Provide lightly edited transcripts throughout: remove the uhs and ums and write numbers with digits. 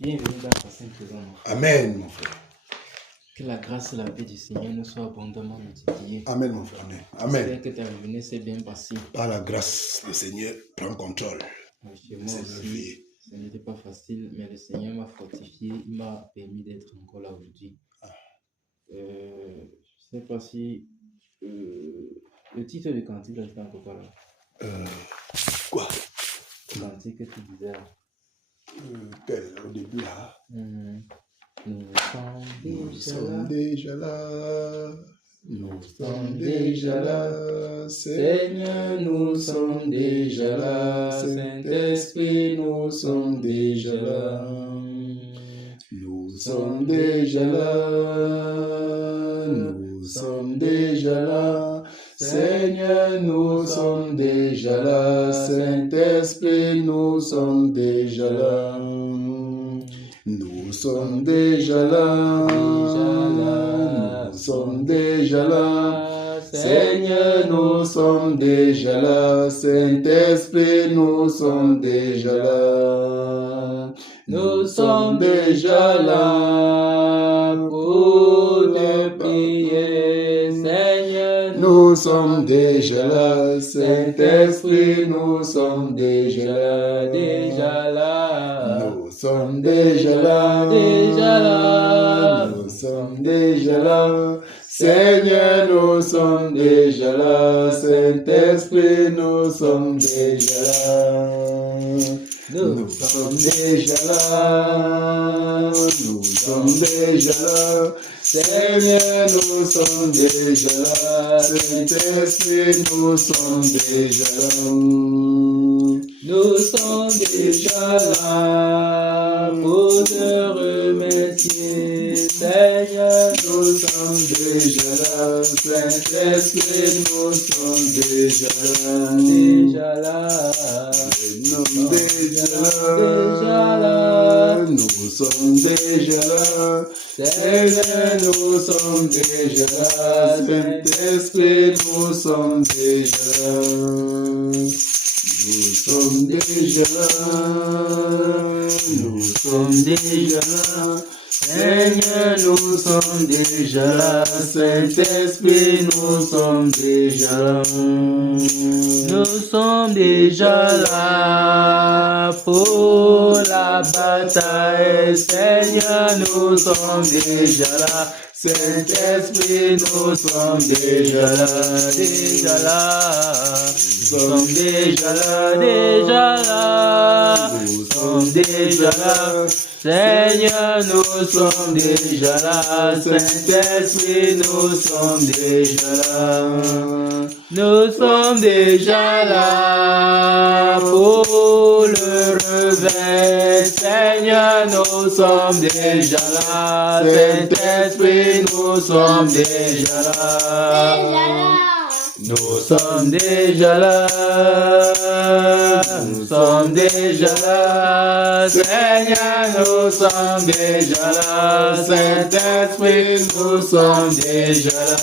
Bienvenue dans ta sainte présence, mon frère. Amen, mon frère. Que la grâce et la paix du Seigneur nous soient abondamment multipliées. Amen, mon frère. Amen. Amen. J'espère que ta venue s'est bien passée. Par la grâce, le Seigneur prend contrôle. Chez moi aussi, ce n'était pas facile, mais le Seigneur m'a fortifié, il m'a permis d'être encore là aujourd'hui. Je ne sais pas si le titre du cantique là, c'était encore pas là. Quoi? Le cantique que tu disais là. Au début là. Nous sommes déjà là. Nous sommes déjà là. Seigneur, nous sommes déjà là. Saint-Esprit, nous sommes déjà là. Nous sommes déjà là. Nous sommes déjà là. Seigneur, nous sommes déjà là. Saint-Esprit, nous sommes déjà là. Nous sommes déjà là. Nous sommes déjà là. Seigneur, nous sommes déjà là. Saint-Esprit, nous sommes déjà là. Nous sommes déjà là pour te prier, Seigneur. Nous sommes déjà là, Saint-Esprit, nous sommes déjà là, déjà là. Nous sommes déjà là, Nous sommes déjà là. Seigneur, nous sommes déjà là. Saint-Esprit, nous sommes déjà là. Nous sommes déjà là. Nous sommes déjà là. Seigneur, nous sommes déjà là. Saint-Esprit, nous sommes déjà là. Nous sommes déjà là pour te remercier, Seigneur. Nous sommes déjà là, Saint-Esprit, nous sommes déjà là, déjà là. Nous sommes déjà là, nous sommes déjà là. Seigneur, nous sommes déjà là, Saint-Esprit, nous sommes déjà là. Nous sommes déjà là, nous sommes déjà là. Seigneur, nous sommes déjà là. Saint-Esprit, nous sommes déjà là. Nous sommes déjà là pour la bataille. Seigneur, nous sommes déjà là. Saint-Esprit, nous sommes déjà là, déjà là. Nous sommes déjà là, déjà là. Nous sommes déjà là. Seigneur, nous sommes déjà là. Saint-Esprit, nous sommes déjà là. Nous sommes déjà là pour le réveil. Seigneur, nous sommes déjà là. Saint-Esprit, nous sommes déjà là. Nous sommes déjà là. Nous sommes déjà là. Seigneur, nous sommes déjà là. Saint-Esprit, nous sommes déjà là.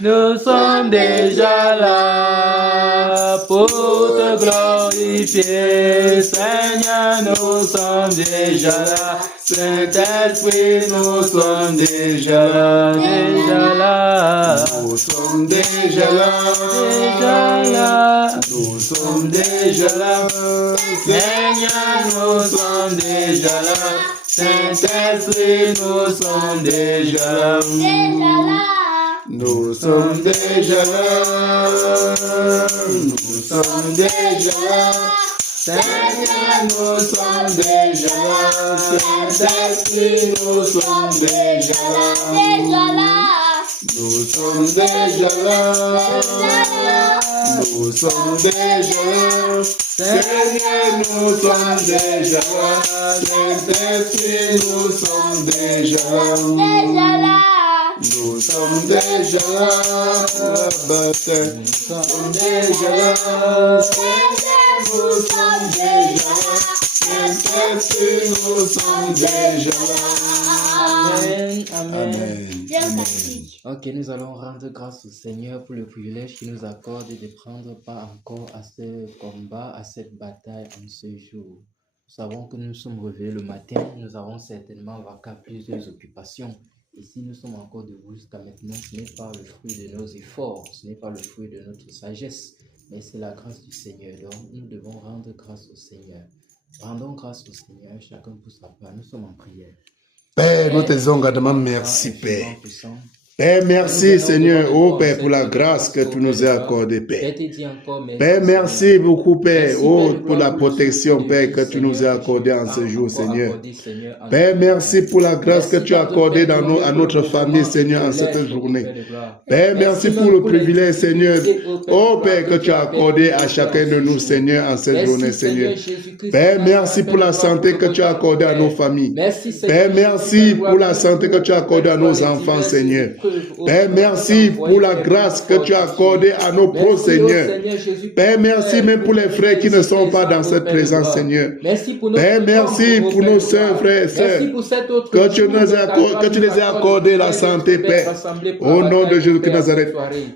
Nous sommes déjà là pour te glorifier. Seigneur, nous sommes déjà là. Saint-Esprit, nous sommes déjà là, déjà là. Nous sommes déjà là, déjà là. Nous sommes déjà là. Seigneur, nous sommes déjà là. Saint-Esprit, nous sommes déjà là. Nous sommes déjà là. Nous sommes déjà là. Seigneur, nous sommes déjà là. Saint-Esprit, nous sommes déjà là. Nous sommes déjà là. Nous sommes déjà là. Seigneur, nous sommes déjà là. Saint-Esprit, nous sommes déjà là. Nous sommes déjà là pour la bataille. Nous sommes déjà là. Seigneur, nous sommes déjà là. Saint-Esprit, nous sommes déjà là. Amen, amen. Amen. Amen. Ok, nous allons rendre grâce au Seigneur pour le privilège qu'il nous accorde de prendre part encore à ce combat, à cette bataille en ce jour. Nous savons que nous sommes réveillés le matin, nous avons certainement vaqué plusieurs occupations. Et si nous sommes encore debout jusqu'à maintenant, ce n'est pas le fruit de nos efforts, ce n'est pas le fruit de notre sagesse, mais c'est la grâce du Seigneur. Donc, nous devons rendre grâce au Seigneur. Rendons grâce au Seigneur, chacun pour sa part. Nous sommes en prière. Père, nous te disons grandement merci, Père. Père, merci Seigneur, oh Père, pour la grâce que tu nous as accordée, Père. Père, merci beaucoup, Père, oh, pour la protection, Père, que tu nous as accordée en ce jour, Seigneur. Père, merci pour la grâce que tu as accordée à notre famille, Seigneur, en cette journée. Père, merci pour le privilège, Seigneur, oh Père, que tu as accordé à chacun de nous, Seigneur, en cette journée, Seigneur. Père, merci pour la santé que tu as accordée à nos familles. Père, merci pour la santé que tu as accordée à nos enfants, Seigneur. Père, merci pour la grâce que tu as accordée à nos proches, Seigneur. Père, merci même pour les frères qui ne sont pas dans cette présence, Seigneur. Père, merci pour nos soeurs, frères et sœurs, que tu les as accordé la santé, Père. Au nom de Jésus de Nazareth.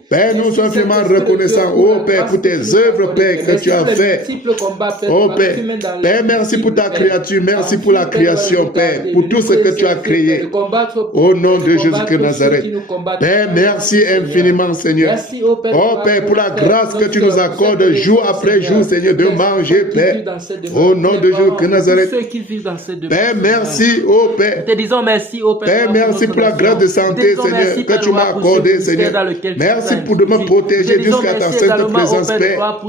Père, nous sommes vraiment reconnaissants, oh Père, pour tes œuvres, Père, que tu as fait. Oh Père, Père, merci pour ta créature, merci pour la création, Père, pour tout ce que tu as créé. Au nom de Jésus de Nazareth. Père, merci infiniment, Seigneur. Oh Père, pour la grâce que tu nous accordes jour après jour, Seigneur, de manger, Père. Au nom de Jésus de Nazareth. Père, merci, oh Père. Père, merci pour la grâce de santé, Seigneur, que tu m'as accordée, Seigneur. Merci pour de me protéger jusqu'à ta sainte présence, Père.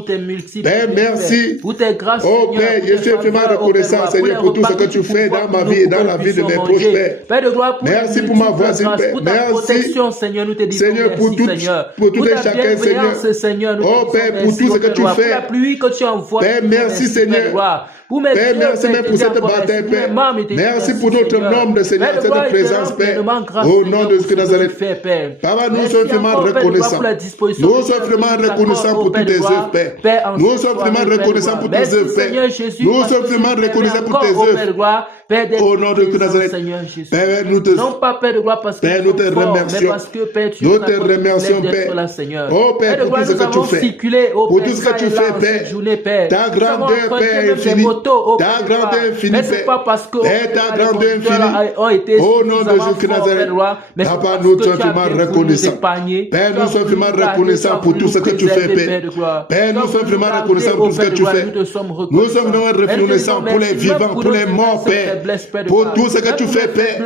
Père, merci. Oh Père, je suis vraiment reconnaissant, Seigneur, pour tout ce que tu fais dans ma vie et dans la vie de mes proches, Père. Merci pour ma voisine, Père. Merci. Seigneur, nous te disons Seigneur, merci, pour tout et chacun, Seigneur. Oh Père, pour tout ce que tu fais. La pluie que tu envoies. Père, merci, Seigneur. Père, merci même pour cette bataille, Père. Merci pour notre nombre de Seigneur, cette présence, Père. Au nom de Jésus de Nazareth. Papa, nous sommes vraiment reconnaissants. Nous sommes vraiment reconnaissants pour toutes tes œuvres, Père. Nous sommes vraiment reconnaissants pour tes œuvres, Père. Nous sommes vraiment reconnaissants pour tes œuvres. Au nom de Jésus de Nazareth. Père, nous te remercions. Nous te remercions, Père. Oh Père, pour tout ce que tu fais. Pour tout ce que tu fais, Père. Ta grandeur, Père, infinie. Ta grandeur infinie, Père. Ta grandeur infinie. Au nom de Jésus de Nazareth. Papa, nous sommes vraiment reconnaissants. Père, nous sommes vraiment reconnaissants pour tout ce que tu fais, Père. Père, nous sommes vraiment reconnaissants pour ce que tu fais. Nous sommes vraiment reconnaissants pour les vivants, pour les morts, Père. Pour tout ce que tu fais, Père.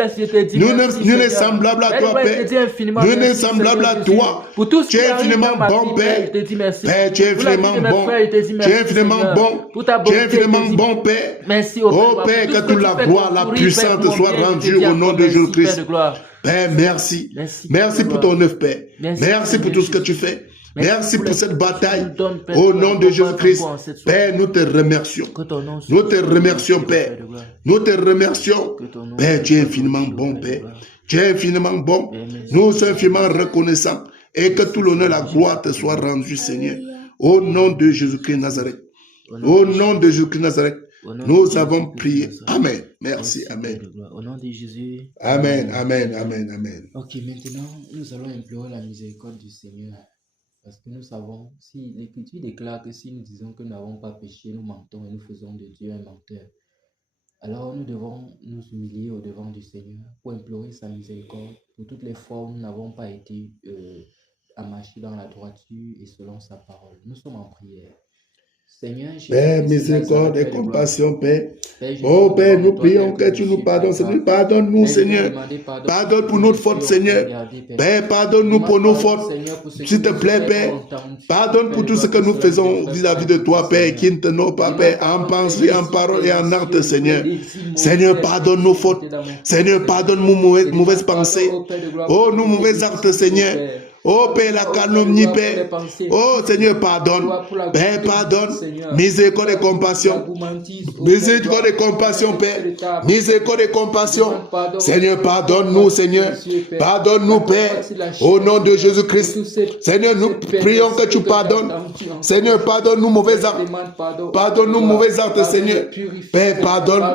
Nous sommes semblables à toi, Père. Nous sommes semblables à toi. Tu es infiniment bon, Père. Père, tu es infiniment bon. Tu es infiniment bon. Tu es infiniment bon, Père. Oh Père, que toute la gloire, la puissance soit rendue au nom de Jésus-Christ. Père, merci. Merci pour ton œuvre, Père. Merci pour tout ce que tu fais. Merci pour cette bataille. Au nom de Jésus-Christ. Père, nous te remercions. Nous te remercions, Père. Nous te remercions. Père, tu es infiniment bon, Père. Tu es infiniment bon. Nous sommes infiniment reconnaissants. Et que tout l'honneur et la gloire te soit rendu, Seigneur. Au nom de Jésus-Christ Nazareth. Au nom de Jésus-Christ Nazareth. Nous avons prié. Amen. Merci. Amen. Au nom de Jésus. Amen. Amen. Amen. Amen. Ok, maintenant, nous allons implorer la miséricorde du Seigneur. Parce que nous savons, si l'Écriture déclare que si nous disons que nous n'avons pas péché, nous mentons et nous faisons de Dieu un menteur. Alors nous devons nous humilier au devant du Seigneur pour implorer sa miséricorde pour toutes les fois où nous n'avons pas été à marcher dans la droiture et selon sa parole. Nous sommes en prière. Seigneur, Père, miséricorde et compassion, Père. Oh Père, nous prions que tu nous pardonnes, Seigneur. Pardonne-nous, Seigneur. Pardonne pour notre faute, Seigneur. Père, pardonne-nous pour nos fautes. S'il te plaît, Père. Pardonne pour tout ce que nous faisons vis-à-vis de toi, Père, qui ne t'honorent pas, Père, en pensée, en parole et en acte, Seigneur. Seigneur, pardonne nos fautes. Seigneur, pardonne nos mauvaises pensées. Oh, nos mauvais actes, Seigneur. Oh Père, la calomnie, Père. Oh Seigneur, pardonne. Père, pardonne. Miséricorde et compassion. Miséricorde et compassion, Père. Miséricorde et compassion. Seigneur, pardonne-nous, Seigneur. Pardonne-nous, Père. Au nom de Jésus-Christ. Seigneur, nous prions que tu pardonnes. Seigneur, pardonne-nous mauvais actes. Pardonne-nous mauvais actes, Seigneur. Père, pardonne.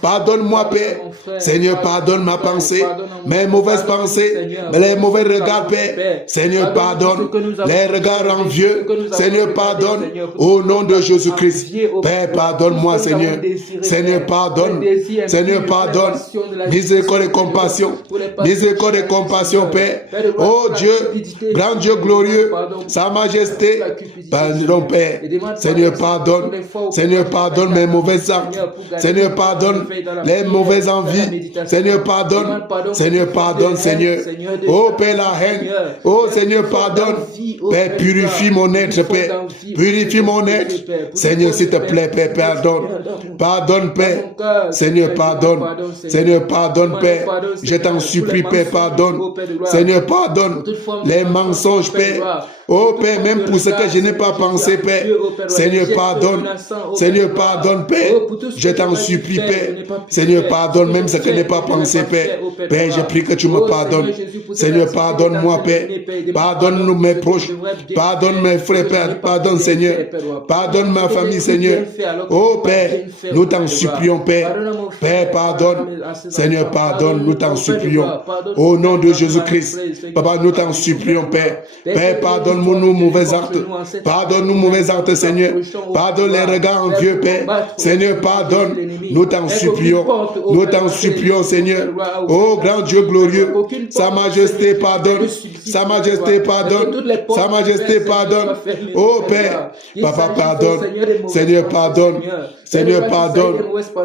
Pardonne-moi, Père. Seigneur, pardonne ma pensée. Mes mauvaises pensées. Les mauvais regards, Père. Seigneur, pardonne les regards envieux. Seigneur, pardonne au nom de Jésus-Christ. Père, pardonne-moi, Seigneur. Seigneur, pardonne. Seigneur, pardonne. Miséricorde et compassion. Miséricorde et compassion, Père. Oh Dieu, grand Dieu glorieux, Sa Majesté, pardon, Père. Seigneur, pardonne. Seigneur, pardonne mes mauvais actes. Seigneur, pardonne les mauvaises envies. Seigneur, pardonne. Seigneur, pardonne, Seigneur. Oh Père, la haine. Oh Seigneur, pardonne. Père, purifie mon être, Père. Purifie mon être. Seigneur, s'il te plaît, Père, pardonne. Pardonne, Père. Seigneur, pardonne. Seigneur, pardonne, Père. Je t'en supplie, Père, pardonne. Seigneur, pardonne les mensonges, Père. Oh Père, même pour ce que je n'ai pas pensé, Père. Seigneur, pardonne. Seigneur, pardonne, Père. Je t'en supplie, Père. Seigneur, pardonne même ce que je n'ai pas pensé, Père. Père, je prie que tu me pardonnes. Seigneur, pardonne-moi, Père. Pardonne-nous mes proches. Pardonne mes frères, Père. Pardonne, Seigneur. Pardonne ma famille, Seigneur. Oh Père, nous t'en supplions, Père. Père, pardonne. Seigneur, pardonne. Nous t'en supplions. Au nom de Jésus-Christ. Papa, nous t'en supplions, Père. Père, pardonne-nous nos mauvais actes. Pardonne-nous mauvais actes, Seigneur. Pardonne les regards envieux, Père. Seigneur, pardonne. Nous t'en supplions. Nous t'en supplions, Seigneur. Oh, grand Dieu glorieux. Sa Majesté, pardonne. Sa Majesté, pardonne. Sa Majesté, pardonne. Oh, Père. Papa, pardonne. Seigneur, pardonne. Seigneur, pardonne.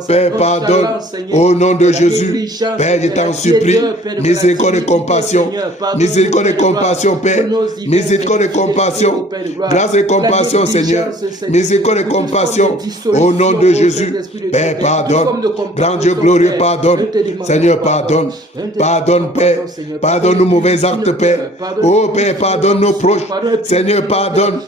Père, pardonne. Au nom de Jésus. Père, je t'en supplie. Miséricorde et compassion. Miséricorde et compassion, Père. Miséricorde et compassion. Grâce et compassion, Seigneur. Miséricorde et compassion. Au nom de Jésus. Père, pardonne. Grand Dieu glorieux, pardonne. Seigneur, pardonne. Pardonne, Père. Pardonne nos mauvais actes, Père. Oh, Père, pardonne nos proches. Seigneur, pardonne.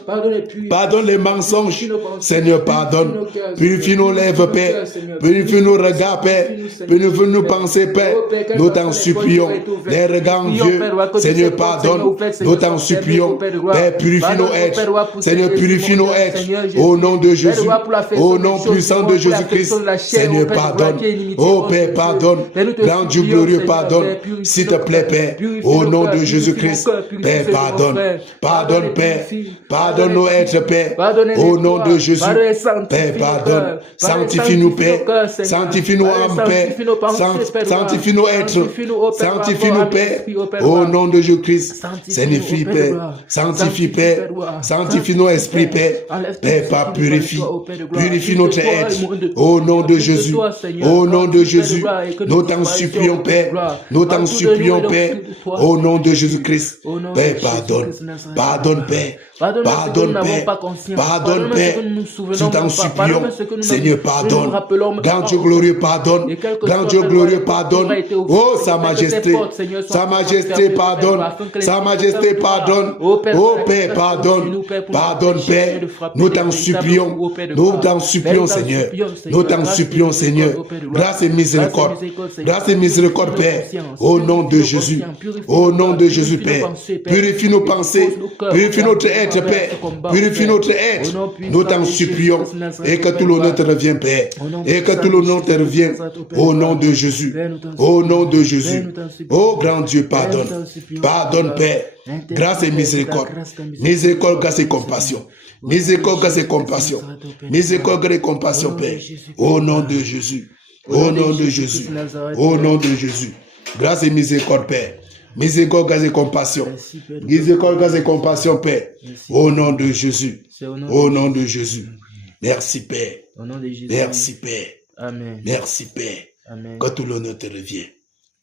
Pardonne les mensonges. Seigneur, pardonne. Purifie nos lèvres, Père. Purifie nos regards, Père. Purifie nos pensées, Père. Nous t'en supplions. Les regards envieux. Seigneur, pardonne. Nous t'en supplions. Père, purifie nos êtres. Seigneur, purifie nos êtres. Au nom de Jésus. Au nom puissant de Jésus-Christ. Seigneur, pardonne. Oh, Père, pardonne. Grand Dieu glorieux, pardonne. S'il te plaît, Père. Au nom de Jésus-Christ. Père, pardonne. Pardonne, Père. Pardonne nos êtres, Père. Au nom de Jésus. Père, pardonne. Sanctifie-nous, Père. Sanctifie nos âmes, Père. Sanctifie nos êtres. Sanctifie nos Père. Au nom de Jésus-Christ. Sanctifie, Père. Sanctifie, Père. Sanctifie nos esprits, Père. Père, Père, purifie. Purifie notre être. Au nom de Jésus. Au nom de Jésus. Nous t'en supplions, Père. Nous t'en supplions, Père. Au nom de Jésus-Christ. Père, pardonne. Pardonne, Père. Pardonne, Père. Pardonne, Père. Nous t'en supplions. Seigneur, pardonne. Grand Dieu glorieux, pardonne. Grand Dieu glorieux, pardonne. Oh, Sa Majesté. Sa Majesté, pardonne. Sa Majesté, pardonne. Oh, Père, pardonne. Pardonne, Père. Nous t'en supplions. Nous t'en supplions, Seigneur. Nous t'en supplions, Seigneur. Grâce et miséricorde. Grâce et miséricorde, Père. Au nom de Jésus. Au nom de Jésus, Père. Purifie nos pensées. Purifie notre être, Père. Purifie notre être. Nous t'en supplions. Et que tout l'honneur te revienne, Père. Et que tout l'honneur te revienne. Au nom de Jésus. Au nom de Jésus. Oh, grand Dieu, pardonne. Pardonne, Père. Grâce et miséricorde. Miséricorde, grâce et compassion. Miséricorde, grâce et compassion. Miséricorde, grâce et compassion, Père. Au nom de Jésus. Au nom de Jésus. Au nom de Jésus. Grâce et miséricorde, Père. Miséricorde, grâce et compassion. Miséricorde, grâce et compassion, Père. Au nom de Jésus. Au nom de Jésus. Merci, Père. Merci, Père. Amen. Merci, Père. Amen. Que tout l'honneur te revienne.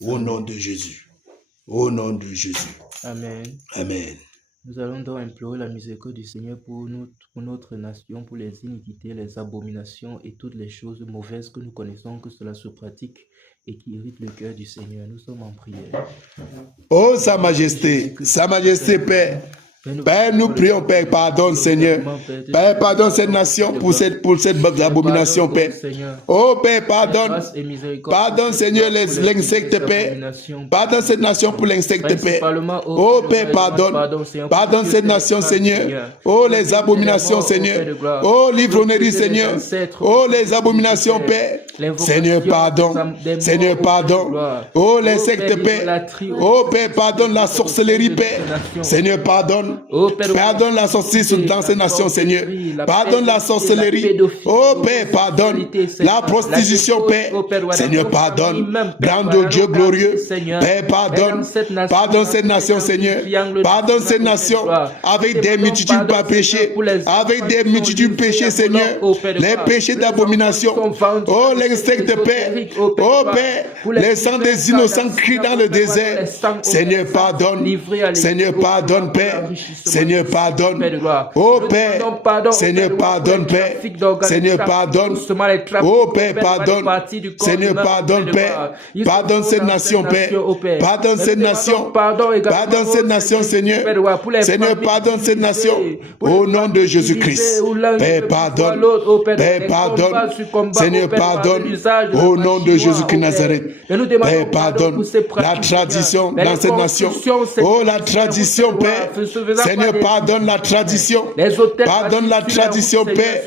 Au nom de Jésus. Au nom de Jésus. Amen. Amen. Nous allons donc implorer la miséricorde du Seigneur pour notre nation, pour les iniquités, les abominations et toutes les choses mauvaises que nous connaissons, que cela se pratique et qui irritent le cœur du Seigneur. Nous sommes en prière. Oh, Sa Majesté, Père, Père, nous prions, Père, pardonne, Seigneur. Père, pardonne cette nation pour cette abomination, Père. Oh, Père, pardonne. Pardonne, Seigneur, l'insecte, Père. Pardonne cette nation pour l'insecte, Père. Oh, Père, pardonne. Pardonne cette nation, Seigneur. Oh, les abominations, Seigneur. Oh, l'ivrognerie, Seigneur. Oh, les abominations, Père. Seigneur, pardon. Seigneur, pardon. Oh, l'insecte, Père. Oh, Père, pardonne la sorcellerie, Père. Seigneur, pardonne. Pardonne la sorcellerie dans ces nations, Seigneur. Pardonne la sorcellerie. Oh, Père, pardonne la prostitution, Père. Seigneur, pardonne. Grand Dieu glorieux. Père, pardonne. Pardonne cette nation, Seigneur. Pardonne cette nation avec des multitudes de péchés. Avec des multitudes de péchés, Seigneur. Les péchés d'abomination. Oh, l'insecte, Père. Oh, Père. Les sangs des innocents crient dans le désert. Seigneur, pardonne. Seigneur, pardonne, Père. Seigneur, pardonne. Oh, Père. Seigneur, pardonne, Père. Seigneur, pardonne. Oh, Père, pardonne. Seigneur, pardonne, Père. Pardonne cette nation, Père. Pardonne cette nation. Pardonne cette nation, Seigneur. Seigneur, pardonne cette nation. Au nom de Jésus-Christ. Père, pardonne. Père, pardonne. Seigneur, pardonne. Au nom de Jésus-Christ Nazareth. Père, pardonne la tradition dans cette nation. Oh, la tradition, Père. Seigneur, pardonne la tradition. Pardonne la tradition, Père.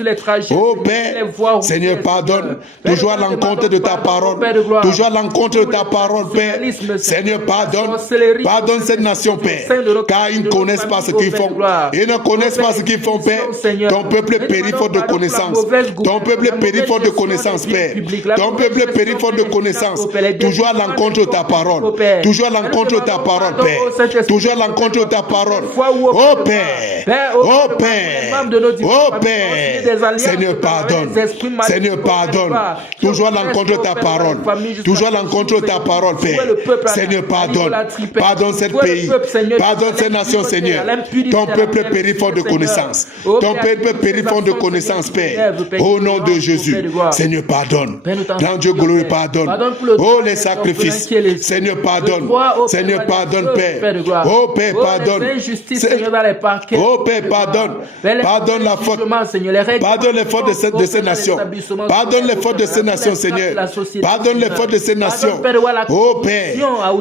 Oh, Père. Seigneur, pardonne. Toujours à l'encontre de ta parole. Toujours à l'encontre de ta parole, Père. Seigneur, pardonne. Pardonne cette nation, Père. Car ils ne connaissent pas ce qu'ils font. Ils ne connaissent pas ce qu'ils font, Père. Ton peuple périt faute de connaissance. Ton peuple périt faute de connaissance, Père. Ton peuple périt faute de connaissance. Toujours à l'encontre de ta parole. Toujours à l'encontre de ta parole, Père. Toujours à l'encontre de ta parole. Oh, Père. Oh, Père. Oh, Père. Seigneur, pardonne. Seigneur, pardonne. Toujours à l'encontre de ta parole. Toujours à l'encontre de ta parole, Père. Seigneur, pardonne. Pardonne ce pays. Pardonne cette nation, Seigneur. Ton peuple périt faute de connaissance. Ton peuple périt faute de connaissance, Père. Au nom de Jésus. Seigneur, pardonne. Grand Dieu glorieux, pardonne. Oh, les sacrifices. Seigneur, pardonne. Seigneur, pardonne, Père. Oh, Père, pardonne. Oh, Père, pardonne. Pardonne la faute. Pardonne les fautes de ces nations. Pardonne les fautes de ces nations, Seigneur. Pardonne les fautes de ces nations. Oh, Père.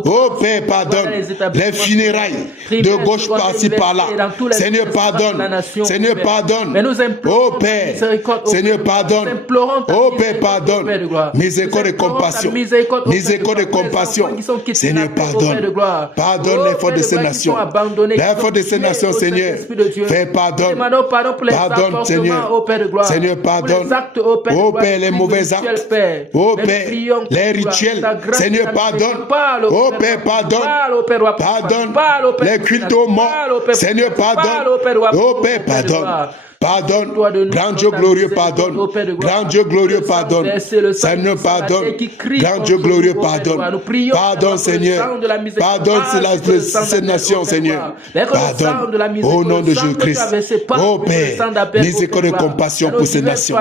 Oh, Père, pardonne. Les funérailles de gauche par-ci, par-là. Seigneur, pardonne. Seigneur, pardonne. Oh, Père. Seigneur, pardonne. Oh, Père, pardonne. Miséricorde et compassion. Miséricorde et compassion. Seigneur, pardonne. Pardonne les fautes de ces nations. Les fautes de ces nations, Seigneur. Fais pardonne. Pardonne, Seigneur. Seigneur, pardonne. Oh, Père, les mauvais actes. Oh, Père, les rituels. Seigneur, pardonne. Oh, Père, pardonne. Pardonne les cultes aux morts. Seigneur, pardonne. Oh, Père, pardonne. Pardonne, grand Dieu glorieux, pardonne. Grand Dieu glorieux, pardonne. Seigneur, pardonne. Grand Dieu glorieux, pardonne. Pardonne, Seigneur. Pardonne cette nation, Seigneur. Pardonne. Au nom de Jésus-Christ. Oh Père, miséricorde et compassion pour ces nations.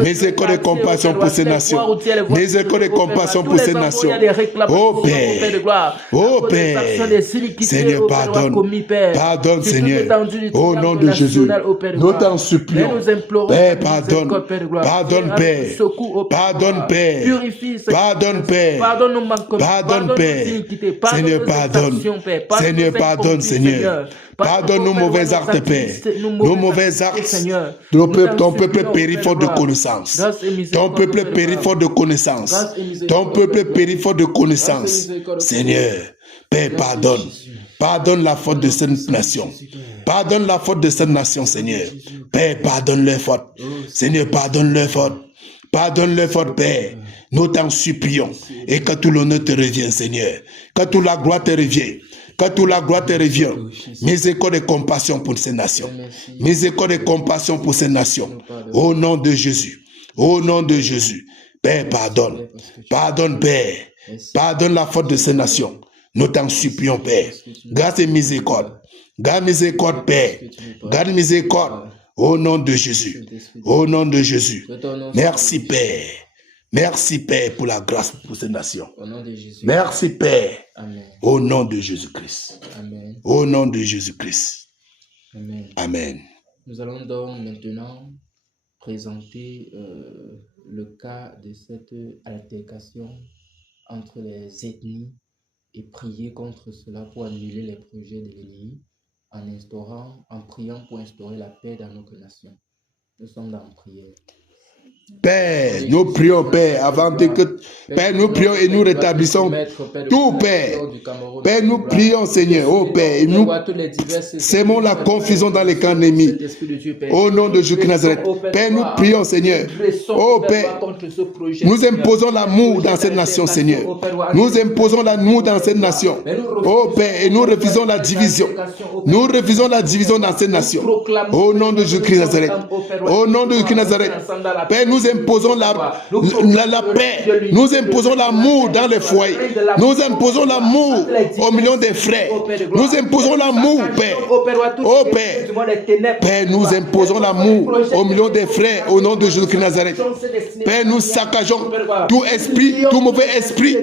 Miséricorde et compassion pour ces nations. Miséricorde et compassion pour ces nations. Oh Père. Oh Père. Seigneur, pardonne. Pardonne, Seigneur. Au nom de Jésus. Nous t'en supplions. Père, pardonne. Pardonne, Père. Pardonne, Père. Pardonne, Père. Pardonne, Père. Seigneur, pardonne. Seigneur, pardonne, Seigneur. Pardonne nos mauvais actes, Père. Nos mauvais actes. Ton peuple périt faute de connaissance. Ton peuple périt faute de connaissance. Ton peuple périt faute de connaissance. Seigneur, Père, pardonne. Pardonne la faute de cette nation. Pardonne la faute de cette nation, Seigneur. Père, pardonne leurs fautes. Seigneur, pardonne leurs fautes. Pardonne leurs fautes, Père. Nous t'en supplions. Et que tout l'honneur te revienne, Seigneur. Que toute la gloire te revienne. Que toute la gloire te revienne. Miséricorde et compassion pour ces nations. Miséricorde et compassion pour ces nations. Au nom de Jésus. Au nom de Jésus. Père, pardonne. Pardonne, Père. Pardonne la faute de ces nations. Nous t'en supplions, Père. Grâce et miséricorde. Garde miséricorde, Père. Garde miséricorde. Au nom de Jésus. Au nom de Jésus. Merci, Père. Merci, Père, pour la grâce pour ces nations. Merci, Père. Amen. Au nom de Jésus-Christ. Au nom de Jésus-Christ. Amen. Amen. Nous allons donc maintenant présenter le cas de cette altercation entre les ethnies et prier contre cela pour annuler les projets de l'ennemi en priant pour instaurer la paix dans notre nation. Nous sommes dans la prière. Père, nous prions, Père, avant que... Père, nous prions et nous rétablissons tout, Père. Père, nous prions, Seigneur, oh Père, et nous sémons la confusion dans les camps ennemis. Au nom de Jésus de Nazareth. Père, nous prions, Seigneur. Oh Père, nous imposons l'amour dans cette nation, Seigneur. Nous imposons l'amour dans cette nation. Oh Père, et nous refusons la division. Nous refusons la division dans cette nation. Au nom de Jésus de Nazareth. Au nom de Jésus de Nazareth. Père, nous imposons la paix. Nous imposons l'amour dans les foyers. Nous imposons l'amour aux millions de frères. Nous imposons l'amour, Père. Oh Père. Père, nous imposons l'amour aux millions de frères au nom de Jésus-Christ de Nazareth. Père, nous saccageons tout esprit, tout mauvais esprit,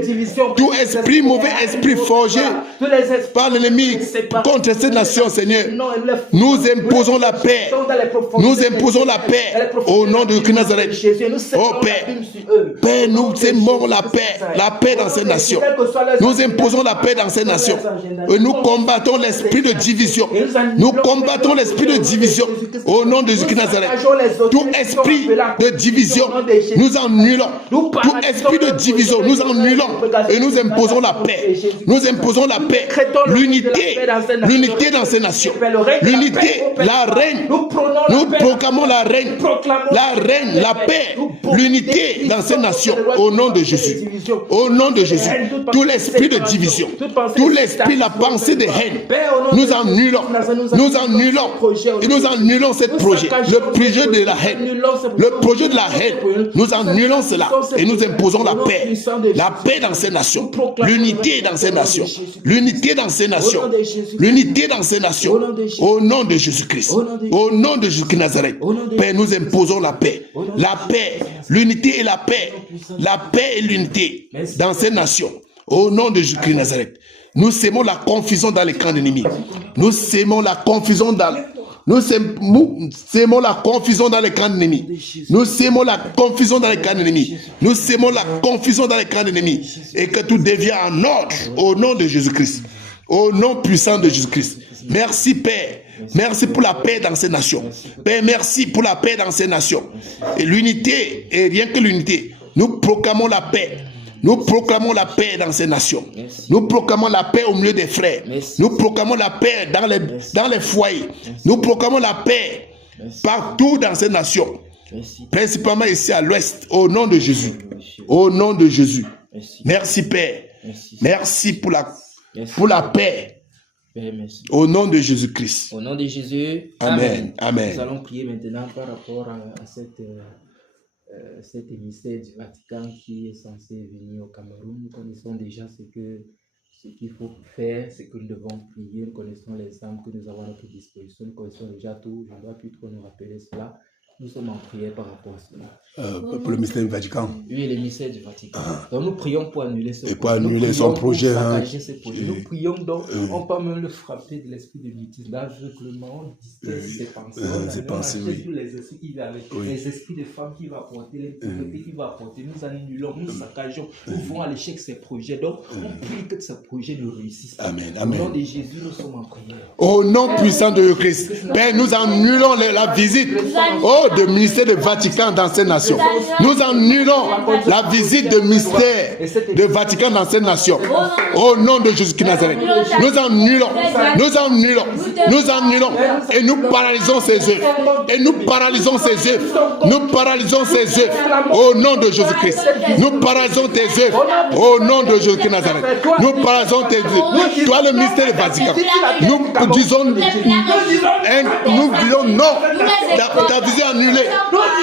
mauvais esprit forgé par l'ennemi contre cette nation, Seigneur. Nous imposons la paix. Nous imposons la paix au nom de Jésus-Christ de Nazareth. Oh Père, Père, nous aimons la paix dans ces nations. Nous imposons la paix dans ces nations. Et nous combattons l'esprit de division. Nous combattons l'esprit de division au nom de Jésus-Christ de Nazareth. Tout esprit de division, nous annulons. Tout esprit de division, nous annulons. Et nous imposons la paix. Nous imposons la paix. L'unité dans ces nations. L'unité, la reine. Nous proclamons la reine. La paix, l'unité dans ces nations, au nom de Jésus. Au nom de Jésus. Tout l'esprit de division, tout l'esprit, la pensée de haine, nous annulons. Nous annulons. Et nous annulons ce projet. Le projet de la haine. Le projet de la haine. Nous annulons cela. Et nous imposons la paix. La paix dans ces nations. L'unité dans ces nations. L'unité dans ces nations. L'unité dans ces nations. Au nom de Jésus-Christ. Au nom de Jésus-Christ Nazareth. Père, nous imposons la paix. La paix, l'unité et la paix. La paix et l'unité dans ces nations. Au nom de Jésus-Christ Nazareth. Nous sémons la confusion dans les camps ennemis. Nous sémons la confusion dans Nous sémons la confusion dans les camps ennemis. Nous sémons la confusion dans les camps ennemis. Nous sémons la confusion dans les camps ennemis. Et que tout devient en ordre au nom de Jésus-Christ. Au nom puissant de Jésus-Christ. Merci Père. Merci pour la paix dans ces nations. Père, merci pour la paix dans ces nations. Et l'unité, et rien que l'unité, nous proclamons la paix. Nous proclamons la paix dans ces nations. Nous proclamons la paix au milieu des frères. Nous proclamons la paix dans les foyers. Nous proclamons la paix partout dans ces nations. Principalement ici à l'ouest, au nom de Jésus. Au nom de Jésus. Merci Père. Merci pour la paix. Père, merci. Au nom de Jésus-Christ. Au nom de Jésus. Amen. Amen. Nous allons prier maintenant par rapport à cet émissaire du Vatican qui est censé venir au Cameroun. Nous connaissons déjà ce qu'il faut faire, ce que nous devons prier. Nous connaissons les armes que nous avons à notre disposition. Nous connaissons déjà tout. Je ne dois plus trop nous rappeler cela. Nous sommes en prière par rapport à cela. Pour le mystère du Vatican. Oui, l'émissaire du Vatican. Donc nous prions pour annuler ce projet. Et pour annuler son projet. Nous prions donc, on peut même le frapper de l'esprit de mutisme, d'aveuglement, ses pensées. Oui. Tous les esprits qui viennent, les esprits de femmes qui vont apporter, l'impureté qui va apporter, nous annulons, nous saccageons, nous faisons à l'échec ces projets. Donc on prie que ce projet ne réussisse pas. Amen. Au nom de Jésus, nous sommes en prière. Au nom puissant de Christ, Père, nous annulons la visite. De ministère de Vatican dans ces nations. Nous annulons la visite de ministère de Vatican dans ces nations. Au nom de Jésus-Christ Nazareth. Nous annulons. Nous annulons. Nous annulons. Et nous paralysons ces œuvres. Et nous paralysons ces œuvres. Nous paralysons ces œuvres. Au nom de Jésus-Christ. Nous paralysons tes œuvres. Au nom de Jésus-Christ Nazareth. Nous paralysons tes œuvres. Toi, le ministère de Vatican. Nous disons non. Ta vision annulée.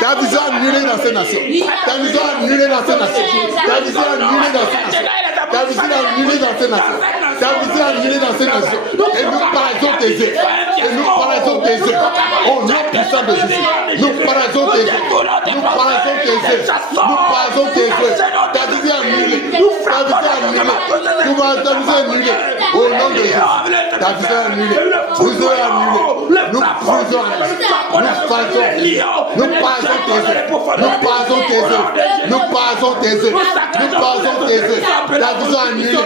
Ta vision annulée dans ces nations. Ta vision annulée dans ces nations. Ta vision annulée dans ces nations. Ta vision annulée dans ces nations. Ta vision annulée dans ces nations. Et nous paralysons tes œuvres. Et nous paralysons tes œuvres. Au nom puissant de Jésus. Nous paralysons tes œuvres. Nous paralysons tes œuvres. Nous paralysons tes œuvres. Ta vision annulée. Ta vision annulée. Ta vision annulée. Au nom de Jésus. Ta vision est annulée. Nous sommes annulés. Nous faisons nous passons tes œuvres. Nous passons tes œuvres. Nous passons tes œuvres. Nous passons tes œuvres. Ta vision est annulée.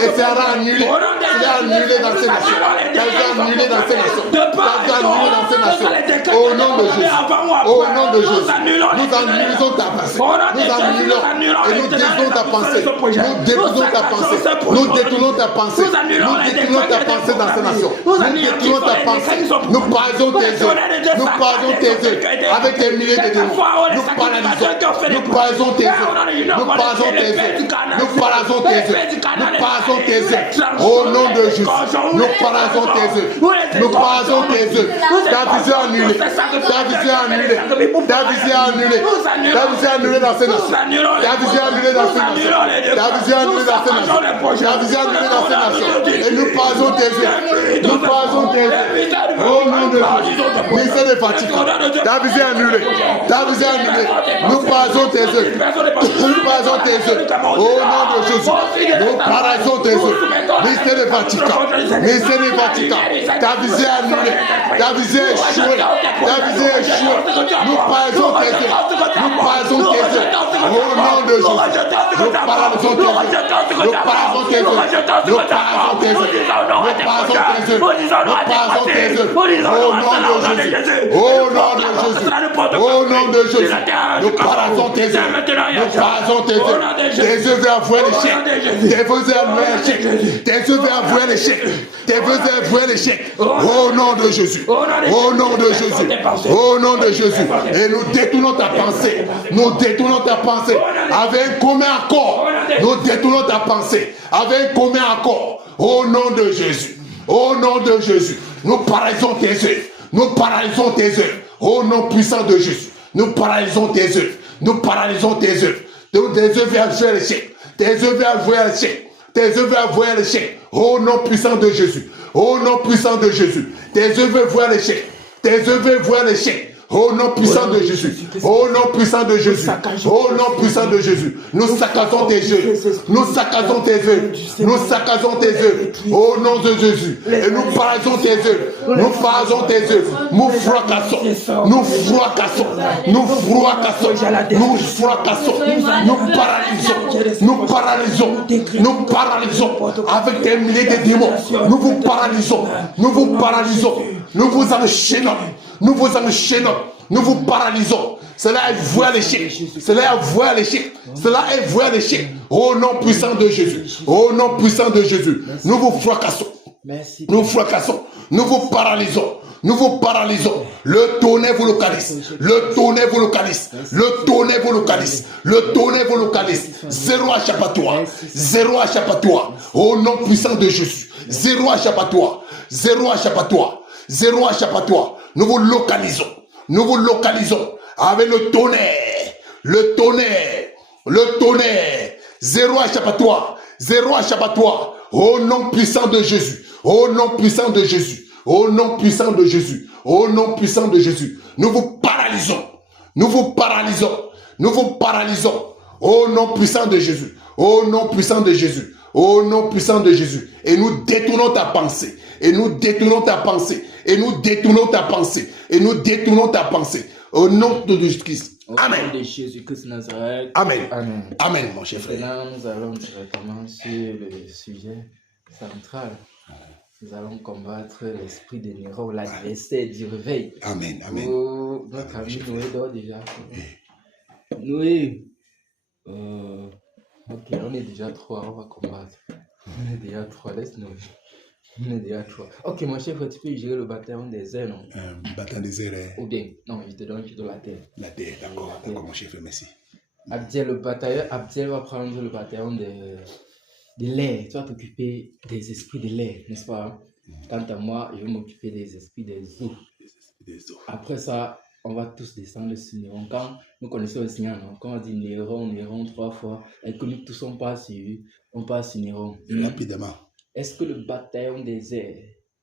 Et sera annulée. C'est annulé dans ces nations. Ta vision est annulée dans ces nations. Ta vision est annulée dans ces nations. Au nom de Jésus. Au nom de Jésus. Nous annulons ta pensée. Nous annulons et nous détournons ta pensée. Nous détournons ta pensée. Nous détournons ta pensée. Nous détournons ta pensée dans ces nations. Nous détournons ta pensée. Nous parlons tes œuvres. Nous parlons tes œuvres avec des milliers de démons. Nous paralysons. Nous parlons tes œuvres. Nous parlons tes œuvres. Nous parlons tes œuvres. Nous parlons tes œuvres. Au nom de Jésus. Nous parlons tes œuvres. Nous parlons tes œuvres. Ta vision annulée. Ta vision annulée. Ta vision annulée. Ta vision annulée dans ces nations. Ta vision annulée dans ces nations. Ta vision annulée dans ces nations. Ta vision annulée dans ces nations. Et nous parlons tes œuvres. Nous parlons tes œuvres. Au nom de Jésus. Ministère des fatigues. Ta vision annulée. Ta vision annulée. Nous parlons tes œuvres. Nous parlons tes œuvres. Au nom de Jésus. Nous parlons tes œuvres. Ministère des fatigues. Ministère des fatigues. Ta vision annulée. Ta vision échouée. Ta vision échouée. Nous parlons tes œuvres. Nous parlons tes œuvres. Au nom de Jésus. Nous parlons tes œuvres. Nous parlons tes œuvres. Nous parlons tes œuvres. Nous parlons tes œuvres. Nous parlons tes œuvres. Au nom de Jésus. Au nom de Jésus. Au nom de Jésus. Nous parlons tes œuvres. Nous parlons tes œuvres. Tes œuvres avouées l'échec. Tes œuvres avouées l'échec. Tes œuvres avouées l'échec. Tes œuvres avouées l'échec. Au nom de Jésus. Au nom de Jésus. Au nom de Jésus. Et nous détournons ta pensée. Nous détournons ta pensée. Avec un commun accord. Nous détournons ta pensée. Avec un commun accord. Au nom de Jésus. Au nom de Jésus. Nous paralysons tes œuvres. Nous paralysons tes œuvres. Au nom puissant de Jésus. Nous paralysons tes œuvres. Nous paralysons tes œuvres. Tes œuvres avouées l'échec. Tes œuvres avouées l'échec. Tes œuvres avouées l'échec. Au nom puissant de Jésus. Au nom puissant de Jésus. Tes œuvres avouées l'échec. Tes œuvres avouées l'échec. Au nom puissant de Jésus. Au nom puissant de Jésus. Au nom puissant de Jésus. Nous saccadons tes œuvres. Nous saccadons tes œuvres. Nous saccadons tes œuvres. Au nom de Jésus. Et nous paralysons tes œuvres. Nous paralysons tes œuvres. Nous fracassons. Nous fracassons. Nous fracassons. Nous fracassons. Nous paralysons. Nous paralysons. Nous paralysons. Avec des milliers de démons. Nous vous paralysons. Nous vous paralysons. Nous vous enchaînons. Nous vous enchaînons, nous vous paralysons. Cela est voué à l'échec. Cela est voué à l'échec. Cela est voué à l'échec. Au nom puissant de Jésus. Au nom puissant de Jésus. Nous vous fracassons. Nous fracassons. Nous vous paralysons. Nous vous paralysons. Le tonnerre vous localise. Le tonnerre vous localise. Le tonnerre vous localise. Le tonnerre vous localise. Zéro échappatoire. Zéro échappatoire. Au nom puissant de Jésus. Zéro échappatoire. Zéro échappatoire. Zéro échappatoire. Nous vous localisons. Nous vous localisons avec le tonnerre. Le tonnerre. Le tonnerre. Zéro échappatoire. Zéro échappatoire. Au nom puissant de Jésus. Au nom puissant de Jésus. Au nom puissant de Jésus. Au nom puissant de Jésus. Nous vous paralysons. Nous vous paralysons. Nous vous paralysons. Au nom puissant de Jésus. Au nom puissant de Jésus. Au nom puissant de Jésus. Et nous détournons ta pensée. Et nous détournons ta pensée. Et nous détournons ta pensée. Et nous détournons ta pensée. Au nom de Jésus-Christ. Amen. Au nom de Jésus-Christ Nazareth. Amen. Amen. Amen, mon cher frère. Maintenant, nous allons directement sur le sujet central. Nous allons combattre l'esprit de Néron, l'adversaire du réveil. Amen. Amen. Oh, notre ami Noé dort déjà. Noé. Ok, on est déjà trois, on va combattre. On est déjà trois, laisse Noé. On est déjà trois. Ok, mon chef, tu peux gérer le bataillon des airs, non? Bataillon des airs. Ou bien, non, je te donne plutôt la terre. La terre, d'accord, d'accord, mon chef, merci. Abdiel va prendre le bataillon de l'air. Tu vas t'occuper des esprits de l'air, n'est-ce pas? Quant à moi, je vais m'occuper des esprits des eaux. Après ça, on va tous descendre sur Néron. Quand nous connaissons le Seigneur, non? Quand on dit Néron 3 fois, et que nous tous on passe sur Néron. Rapidement. Est-ce que le bataillon des airs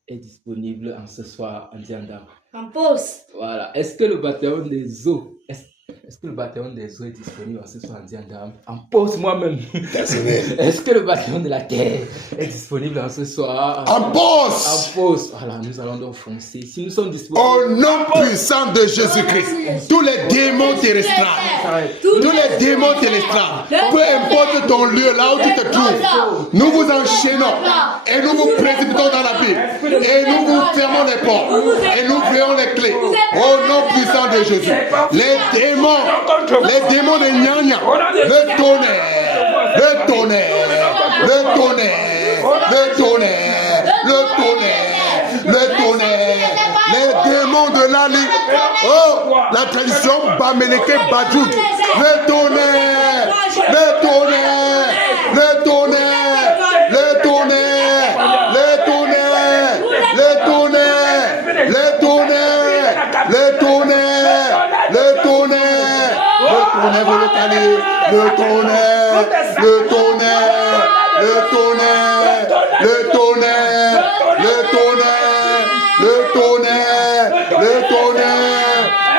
est disponible en ce soir en Dianda? En pause. Voilà. Est-ce que le bataillon des eaux, est-ce Est-ce que le bataillon des eaux est disponible en ce soir en pause moi-même? Personnel. Est-ce que le bataillon de la terre est disponible en ce soir? En pause. En pause. Voilà, nous allons donc foncer. Si nous sommes disponibles. Au nom puissant de Jésus-Christ, tous les démons terrestres, tous les démons terrestres, peu importe ton lieu, là où tu te trouves, nous vous enchaînons et nous vous précipitons dans la Bible et nous vous fermons les portes et nous créons les clés. Au nom puissant de Jésus, les démons de Nyanya, le tonnerre, le tonnerre, le tonnerre, le tonnerre, le tonnerre, le tonnerre, les démons de l'Ali, oh, la tradition Bameneke Badjoud, le tonnerre, le tonnerre, le tonnerre, le tonnerre, le tonnerre, le tonnerre, le tonnerre, le tonnerre, le tonnerre, vous le calez, le tonnerre, le tonnerre, le tonnerre, le tonnerre, le tonnerre, le tonnerre, le tonnerre,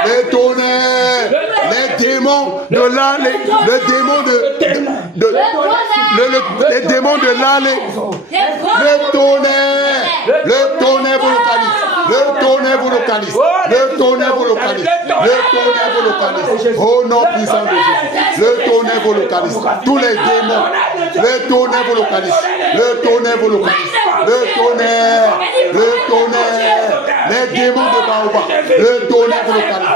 le tonnerre, les démons de l'allée, le démon les démons de l'allée, le tonnerre vous localise, le tonnerre vous localise, le tonnerre vous localise, le tonnerre vous localise, au nom puissant de Jésus, le tonnerre vous localise, tous les démons, le tonnerre vous localise, le tonnerre vous localise, le tonnerre, les démons de Baoba, le tonnerre vous localise,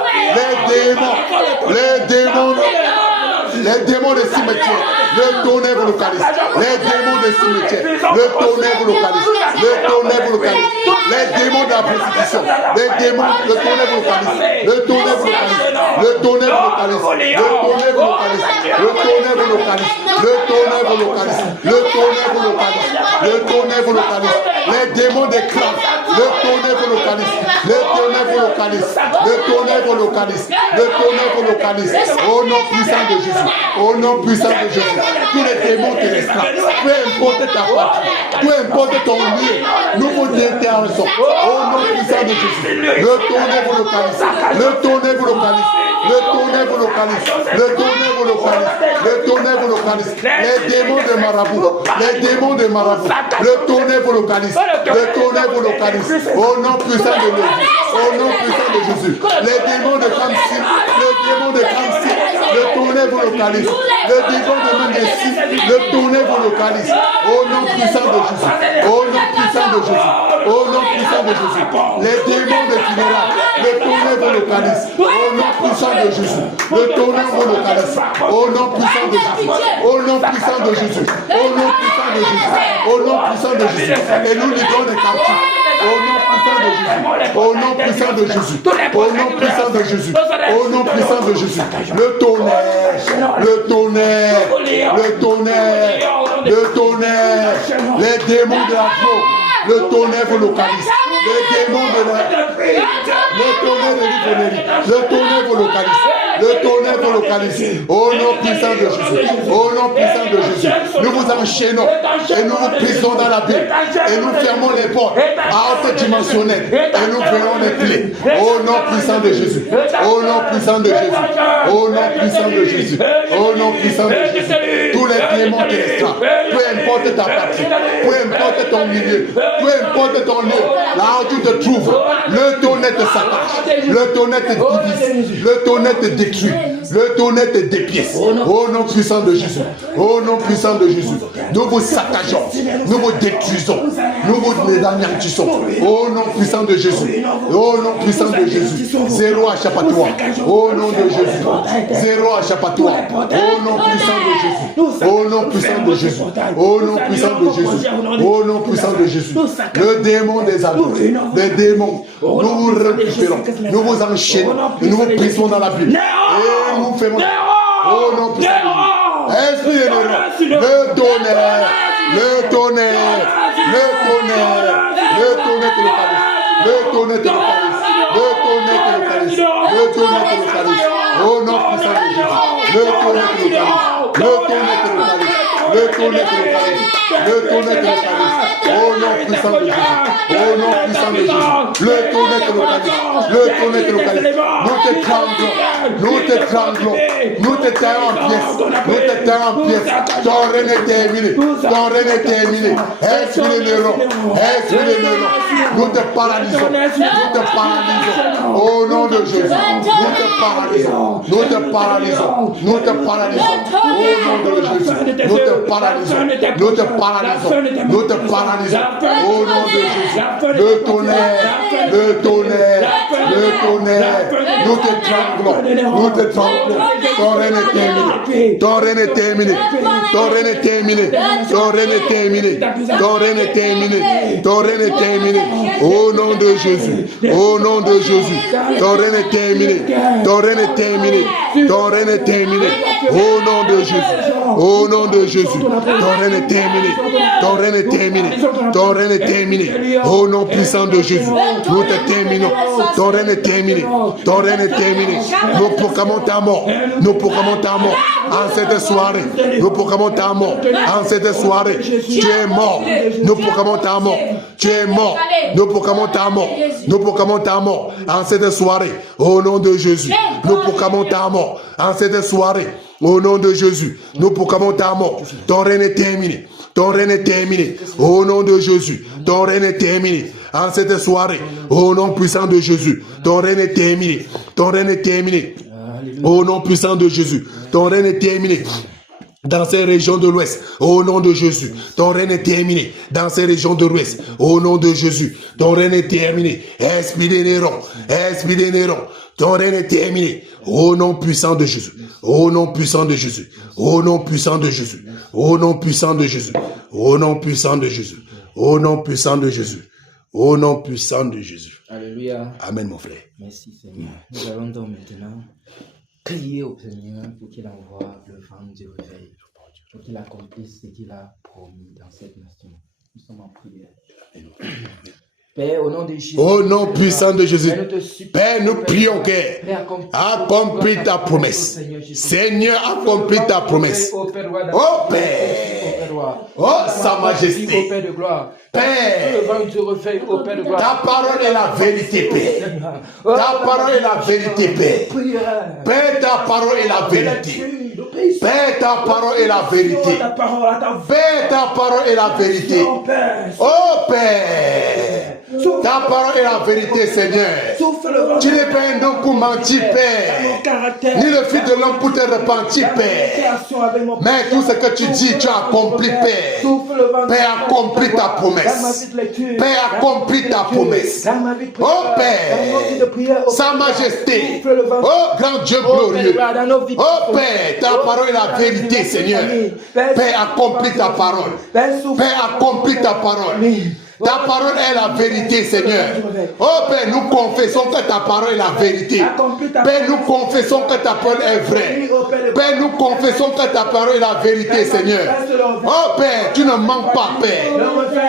les démons de cimetière, le tonnerre vous localise, les démons de cimetière, le tonnerre vous localise, le tonnerre vous localise, les démons de la prostitution, les démons, le tonnerre vous localise, le tonnerre vous localise, le tonnerre vous localise, le tonnerre vous localise, le tonnerre vous localise, le tonnerre vous localise, le tonnerre vous localise, le tonnerre vous localise, les démons des clans, le tonnerre vous localise, le tonnerre vous localise, le tonnerre vous localise, le tonnerre vous localise, au nom puissant de Jésus, au nom puissant de Jésus, tous les démons terrestres, peu importe ta partie, peu importe ton lieu, nous vous intéressons, au nom puissant de Jésus, le tonnerre vous localise, le tonnerre vous localise, le tonnerre vous localise, le tonnerre vous localise, le tonnerre vous localise, les démons de marabout, les démons de marabout, le tonnerre vous localise, le tonnerre vous localise, au nom puissant de Jésus, au nom puissant de Jésus, les démons de Kamsi, le démon de Kamsi, le tonnerre vous localise, le démon de Mandessi, le tonnerre vous localise, au nom puissant de Jésus, au nom puissant de Jésus, au nom puissant de Jésus, les démons de Kinera, le tonnerre vous localise, au nom puissant de Jésus, le tonnerre vous localise, au nom puissant de Jésus, au nom puissant de Jésus, au nom puissant de Jésus, au nom puissant de Jésus, et nous libérons les captifs, au nom puissant de Jésus, au nom puissant de Jésus, au nom puissant de Jésus, au nom puissant de Jésus, le tonnerre, le tonnerre, le tonnerre, le tonnerre, les démons de la peau, le tonnerre vous localise, les démons de la, le tonnerre de l'Ivonérie, le tonnerre vous localise, le tonnerre vous localise, au nom puissant de Jésus, au nom puissant de Jésus, nous vous enchaînons et nous vous prisons dans la Bible et nous fermons les portes à haute dimensionnelle et nous verrons les clés, au nom puissant de Jésus, au nom puissant de Jésus, au nom puissant de Jésus, au nom puissant de Jésus, tous les démons terrestres, peu importe ta partie, peu importe ton milieu, peu importe ton lieu, là où tu te trouves, le tonnerre te s'attache, le tonnerre te divise, le tonnerre te détruit, le tonnerre te dépièce, au nom puissant de Jésus, au nom puissant de Jésus, nous vous saccageons, nous vous détruisons, nous vous anéantissons, au nom puissant de Jésus, au nom puissant de Jésus, zéro échappatoire, au nom de Jésus, zéro échappatoire, au nom puissant de Jésus, au nom puissant de Jésus, au nom puissant de Jésus, au nom puissant de Jésus, le démon des ados, les démons, nous vous récupérons, nous vous enchaînons, nous vous prisons dans la Bible, et nous faisons, au nom puissant de Jésus, esprit de l'erreur, le tonnerre, le tonnerre, le tonnerre, le tonnerre te localise, le tonnerre te localise, le tonnerre te localise, le tonnerre te localise, au nom puissant de Jésus, le tonnerre te localise, le tonnerre te localise, Le tonnerre te localise. Le tonnerre te localise. Au nom puissant de Jésus. Au nom puissant de Jésus. Le tonnerre te localise. Le tonnerre te localise. Nous te tremblons. Nous te tremblons. Nous te taillons en pièces. Nous te taillons en pièces. Ton règne est terminé. Ton règne est terminé. Esprit de Néron. Esprit de Néron. Nous te paralysons. Nous te paralysons. Au nom de Jésus. Nous te paralysons. Nous te paralysons. Nous te paralysons. Au nom de Jésus. Nous te paralysons. Nous te paralysons. Nous te paralysons. Au nom de Jésus. Le tonnerre. Le tonnerre. Le tonnerre. Nous te tremblons. Nous te tremblons. Ton règne est terminé. Ton règne est terminé. Ton règne est terminé. Ton règne est terminé. Ton règne est terminé. Ton règne est terminé. Au nom de Jésus. Au nom de Jésus. Ton règne est terminé. Ton règne est terminé. Ton règne est terminé. Au nom de Jésus. Au nom de Jésus. Ton règne est terminé. Ton règne est terminé. Ton règne est terminé. Au nom puissant de Jésus. Nous te terminons. Ton règne est terminé. Ton règne est terminé. Nous proclamons ta mort. Nous proclamons ta mort. En cette soirée. Nous proclamons ta mort. En cette soirée. Tu es mort. Nous proclamons ta mort. Tu es mort. Nous proclamons ta mort. Nous proclamons ta mort. En cette soirée. Au nom de Jésus. Nous proclamons ta mort. En cette soirée. Au nom de Jésus. Nous proclamons ta mort. Ton règne est terminé. Ton règne est terminé. Au nom de Jésus. Ton règne est terminé. En cette soirée. Au nom puissant de Jésus. Ton règne est terminé. Ton règne est terminé. Au nom puissant de Jésus. Ton règne est terminé. Dans ces régions de l'Ouest, au nom de Jésus, ton règne est terminé. Dans ces régions de l'Ouest, au nom de Jésus, ton règne est terminé. Esprit de Néron, esprit de Néron, ton règne est terminé. Au nom puissant de Jésus, au nom puissant de Jésus, au nom puissant de Jésus, au nom puissant de Jésus, au nom puissant de Jésus, au nom puissant de Jésus, au nom puissant de Jésus. Alléluia. Amen, mon frère. Merci Seigneur. Nous allons donc maintenant crier au Seigneur pour qu'il envoie le vent du réveil, pour qu'il accomplisse ce qu'il a promis dans cette nation. Nous sommes en prière. Père, au nom de Jésus. Au nom puissant de Jésus. Père, nous prions que accomplis ta promesse. Seigneur, accomplis ta promesse. Oh Père. Oh Sa Majesté. Père, ta parole est la vérité, Père. Ta parole est la vérité, Père. Père, ta parole est la vérité. Père, ta parole est la vérité. Père, ta parole est la vérité. Oh Père. Ta parole est la vérité, Seigneur. Tu n'es pas un homme pour mentir, Père. Ni le fils de l'homme pour te repentir, Père. Mais tout ce que tu dis, tu as accompli, Père. Père, accomplis ta promesse. Père, accomplis ta promesse. Oh Père, Sa Majesté. Oh grand Dieu glorieux. Oh Père, ta parole est la vérité, Seigneur. Père, accomplis ta parole. Père, accomplis ta parole. Ta parole est la vérité, Seigneur. Oh Père, nous confessons que ta parole est la vérité. Père, nous confessons que ta parole est vraie. Père, nous confessons que ta parole est la vérité, Seigneur. Oh Père, tu ne mens pas, Père.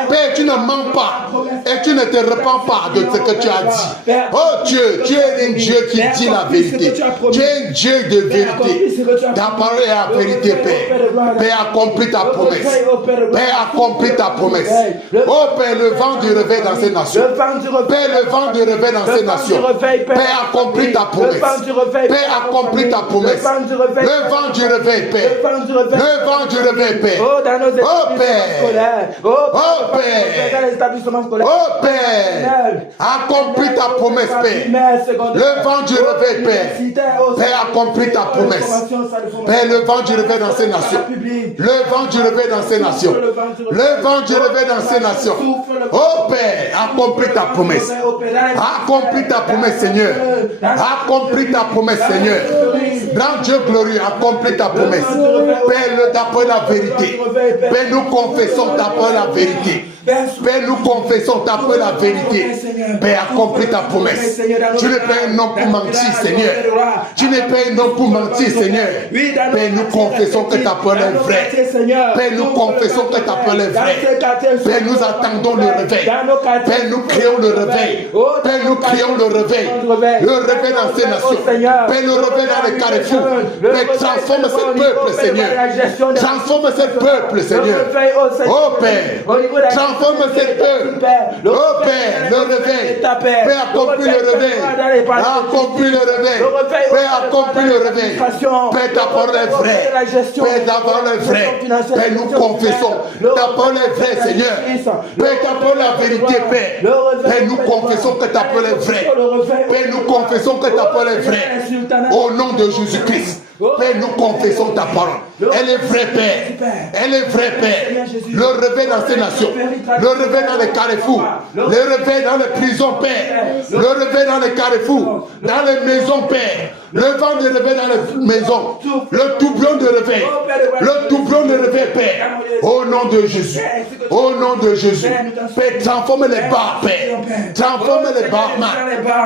Père, tu ne mens pas. Et tu ne te repens pas de ce que tu as dit. Oh Dieu, tu es un Dieu qui dit la vérité. Tu es un Dieu de vérité. Ta parole est la vérité, Père. Père, accomplis ta promesse. Père, accomplis ta promesse. Oh Père, le vent du réveil dans ces nations. Père, le vent du réveil dans ces nations. Père, accomplis ta promesse. Père, accomplis ta promesse. Le vent du réveil, Père. Le vent du réveil, Père. Oh Père. Oh Père. Oh Père. Accomplis ta promesse, Père. Le vent du réveil, Père. Père, accomplis ta promesse. Père, le vent du réveil dans ces nations. Le vent du réveil dans ces nations. Le vent du réveil dans ces nations. Oh Père, accomplis ta promesse. Accomplis ta promesse, Seigneur. Accomplis ta promesse, Seigneur. Grand Dieu glorieux, accomplis ta promesse. Père, ta parole est la vérité. Père, nous confessons ta parole est la vérité. Père, nous confessons ta parole la vérité. Père, accomplis ta promesse. Tu n'es pas un homme pour mentir, Seigneur. Tu n'es pas un homme pour mentir, Seigneur. Père, nous confessons que ta parole est vraie. Père, nous confessons que ta parole est vraie. Père, nous attendons le réveil. Père, nous crions le réveil. Père, nous crions le réveil. Le réveil dans ces nations. Père, le réveil dans les carrefours. Père, transforme ce peuple, Seigneur. Transforme ce peuple, Seigneur. Oh Père, transforme ce peuple. Oh Père, le réveil. Père, accomplis le réveil. Accomplis le réveil. Père, accomplis le réveil. Père, ta parole est vraie. Père, ta parole est vraie. Père, nous confessons. Ta parole est vraie, Seigneur. Père, ta parole est la vérité, Père. Père, nous confessons que ta parole est vraie. Père, nous confessons que ta parole est vraie. Au nom de Jésus-Christ. Père, nous confessons ta parole. Elle est vraie, Père. Elle est vraie, Père. Le réveil dans ces nations. Le réveil dans les carrefours. Le réveil dans les prisons, Père. Le réveil dans les carrefours. Dans les maisons, Père. Le vent de réveil dans les maisons. Le doublon de réveil. Le doublon de réveil, Père. Au nom de Jésus. Au nom de Jésus. Père, transforme les bars, Père. Transforme les barman.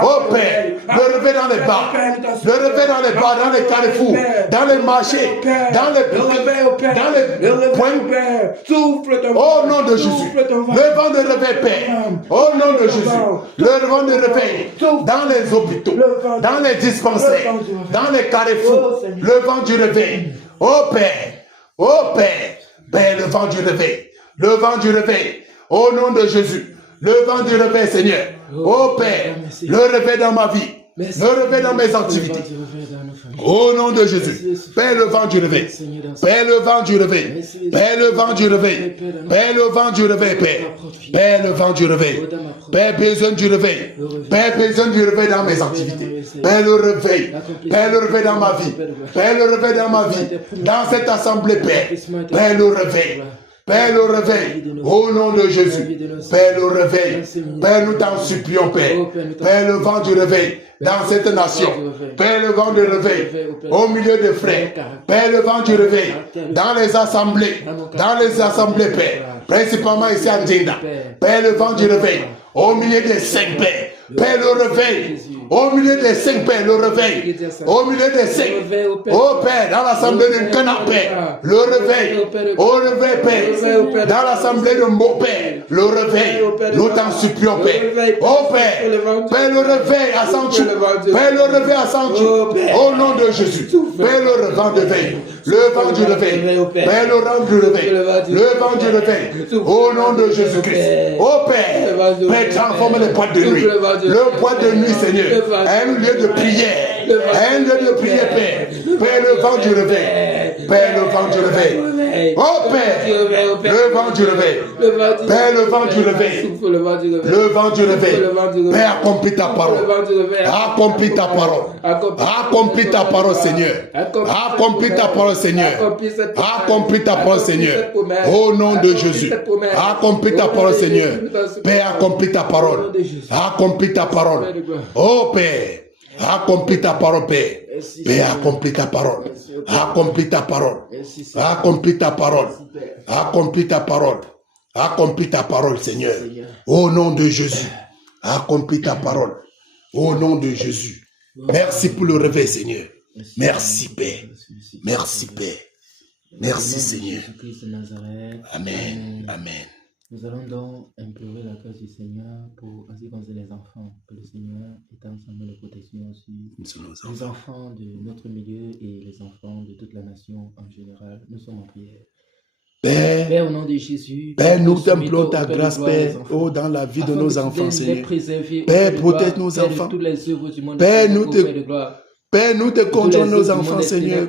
Oh Père. Le réveil dans les bars. Le réveil dans les bars, dans les carrefours. Dans les marchés, dans les points. Au nom de Jésus. Le vent de réveil, Père. Au nom de Jésus. Le vent de réveil. Dans les hôpitaux, dans les dispensaires, dans les carrefours. Le vent du réveil. Oh Père. Oh Père. Père, le vent du réveil. Le vent du réveil. Au nom de Jésus. Le vent du réveil, Seigneur. Oh Père. Le réveil dans ma vie. Le réveil dans mes activités. Au nom de Jésus. Père, le vent du réveil. Père, le vent du réveil. Père, le vent du réveil. Père, le vent du réveil, Père. Père, le vent du réveil. Père, besoin du réveil. Père, besoin du réveil dans mes activités. Père, le réveil. Père, le réveil dans ma vie. Père, le réveil dans ma vie. Dans cette assemblée, Père. Père, le réveil. Père, le réveil, au nom de Jésus. Père, le réveil. Père, nous t'en supplions, Père. Père, le vent du réveil dans cette nation. Père, le vent du réveil au milieu des frères. Père, le vent du réveil dans les assemblées. Dans les assemblées, Père. Principalement ici à Ndinda. Père, le vent du réveil au milieu des 5 pères. Père, le réveil. Au milieu des 5 pères, le réveil. Au milieu des 5. Oh Père, dans l'assemblée de Cana, Père. Le réveil. Au réveil, Père. Dans l'assemblée de Mo, Père. Le réveil. Nous t'en supplions, Père. Oh Père. Père, le réveil à Sanchou. Père, le réveil à Sanchou. Au nom de Jésus. Père, le vent de réveil. Le vent du réveil. Père, le vent du réveil. Le vent du réveil. Au nom de Jésus-Christ. Oh Père. Père, transforme les boîtes de nuit. Le boîte de nuit, Seigneur. Un lieu de prière. Un lieu de prière, Père. Père, le vent du réveil. Père, le vent du réveil. Oh Père. Le vent du réveil. Père, le vent du réveil. Le vent du réveil. Père, accomplis ta parole. Accomplis ta parole. Accomplis ta parole, Seigneur. Accomplis ta parole, Seigneur. Accomplis ta parole, Seigneur. Au nom de Jésus. Accomplis ta parole, Seigneur. Père, accomplis ta parole. Accomplis ta parole. Oh Père. Accomplis ta parole, Père. Père, accomplis ta parole. Accomplis ta parole. Accomplis ta parole. Accomplis ta parole. Accomplis ta parole, Seigneur. Au nom de Jésus. Accomplis ta parole. Au nom de Jésus. Merci pour le réveil, Seigneur. Merci, Père. Merci, Père. Merci, Seigneur. Amen. Amen. Nous allons donc implorer la grâce du Seigneur pour ainsi concerne les enfants, que le Seigneur étende sa main de protection aussi. Les enfants de notre milieu et les enfants de toute la nation en général, nous sommes en prière. Père, au nom de Jésus, Père, nous t'implorons ta grâce, Père, dans la vie de nos enfants, Seigneur. Père, protège nos enfants. Père, nous te conduisons nos enfants, Seigneur,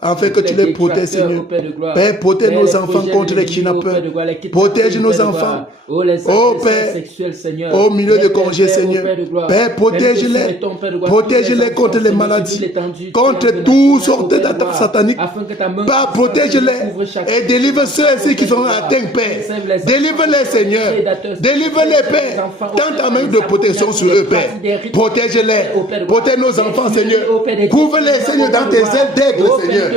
afin que tu les protèges, Seigneur. Père, protège nos enfants contre les kidnappeurs. Protège nos enfants. Oh Père, au milieu de congés, Seigneur. Père, protège-les. Protège-les contre les maladies, contre toutes sortes d'attaques sataniques. Père, protège-les et délivre ceux qui sont atteints, Père. Délivre-les, Seigneur. Délivre-les, Père. Tends ta main de protection sur eux, Père. Protège-les. Protège nos enfants, Seigneur. Seigneur. Couvre-les, Seigneur, dans tes ailes d'aigle, Seigneur.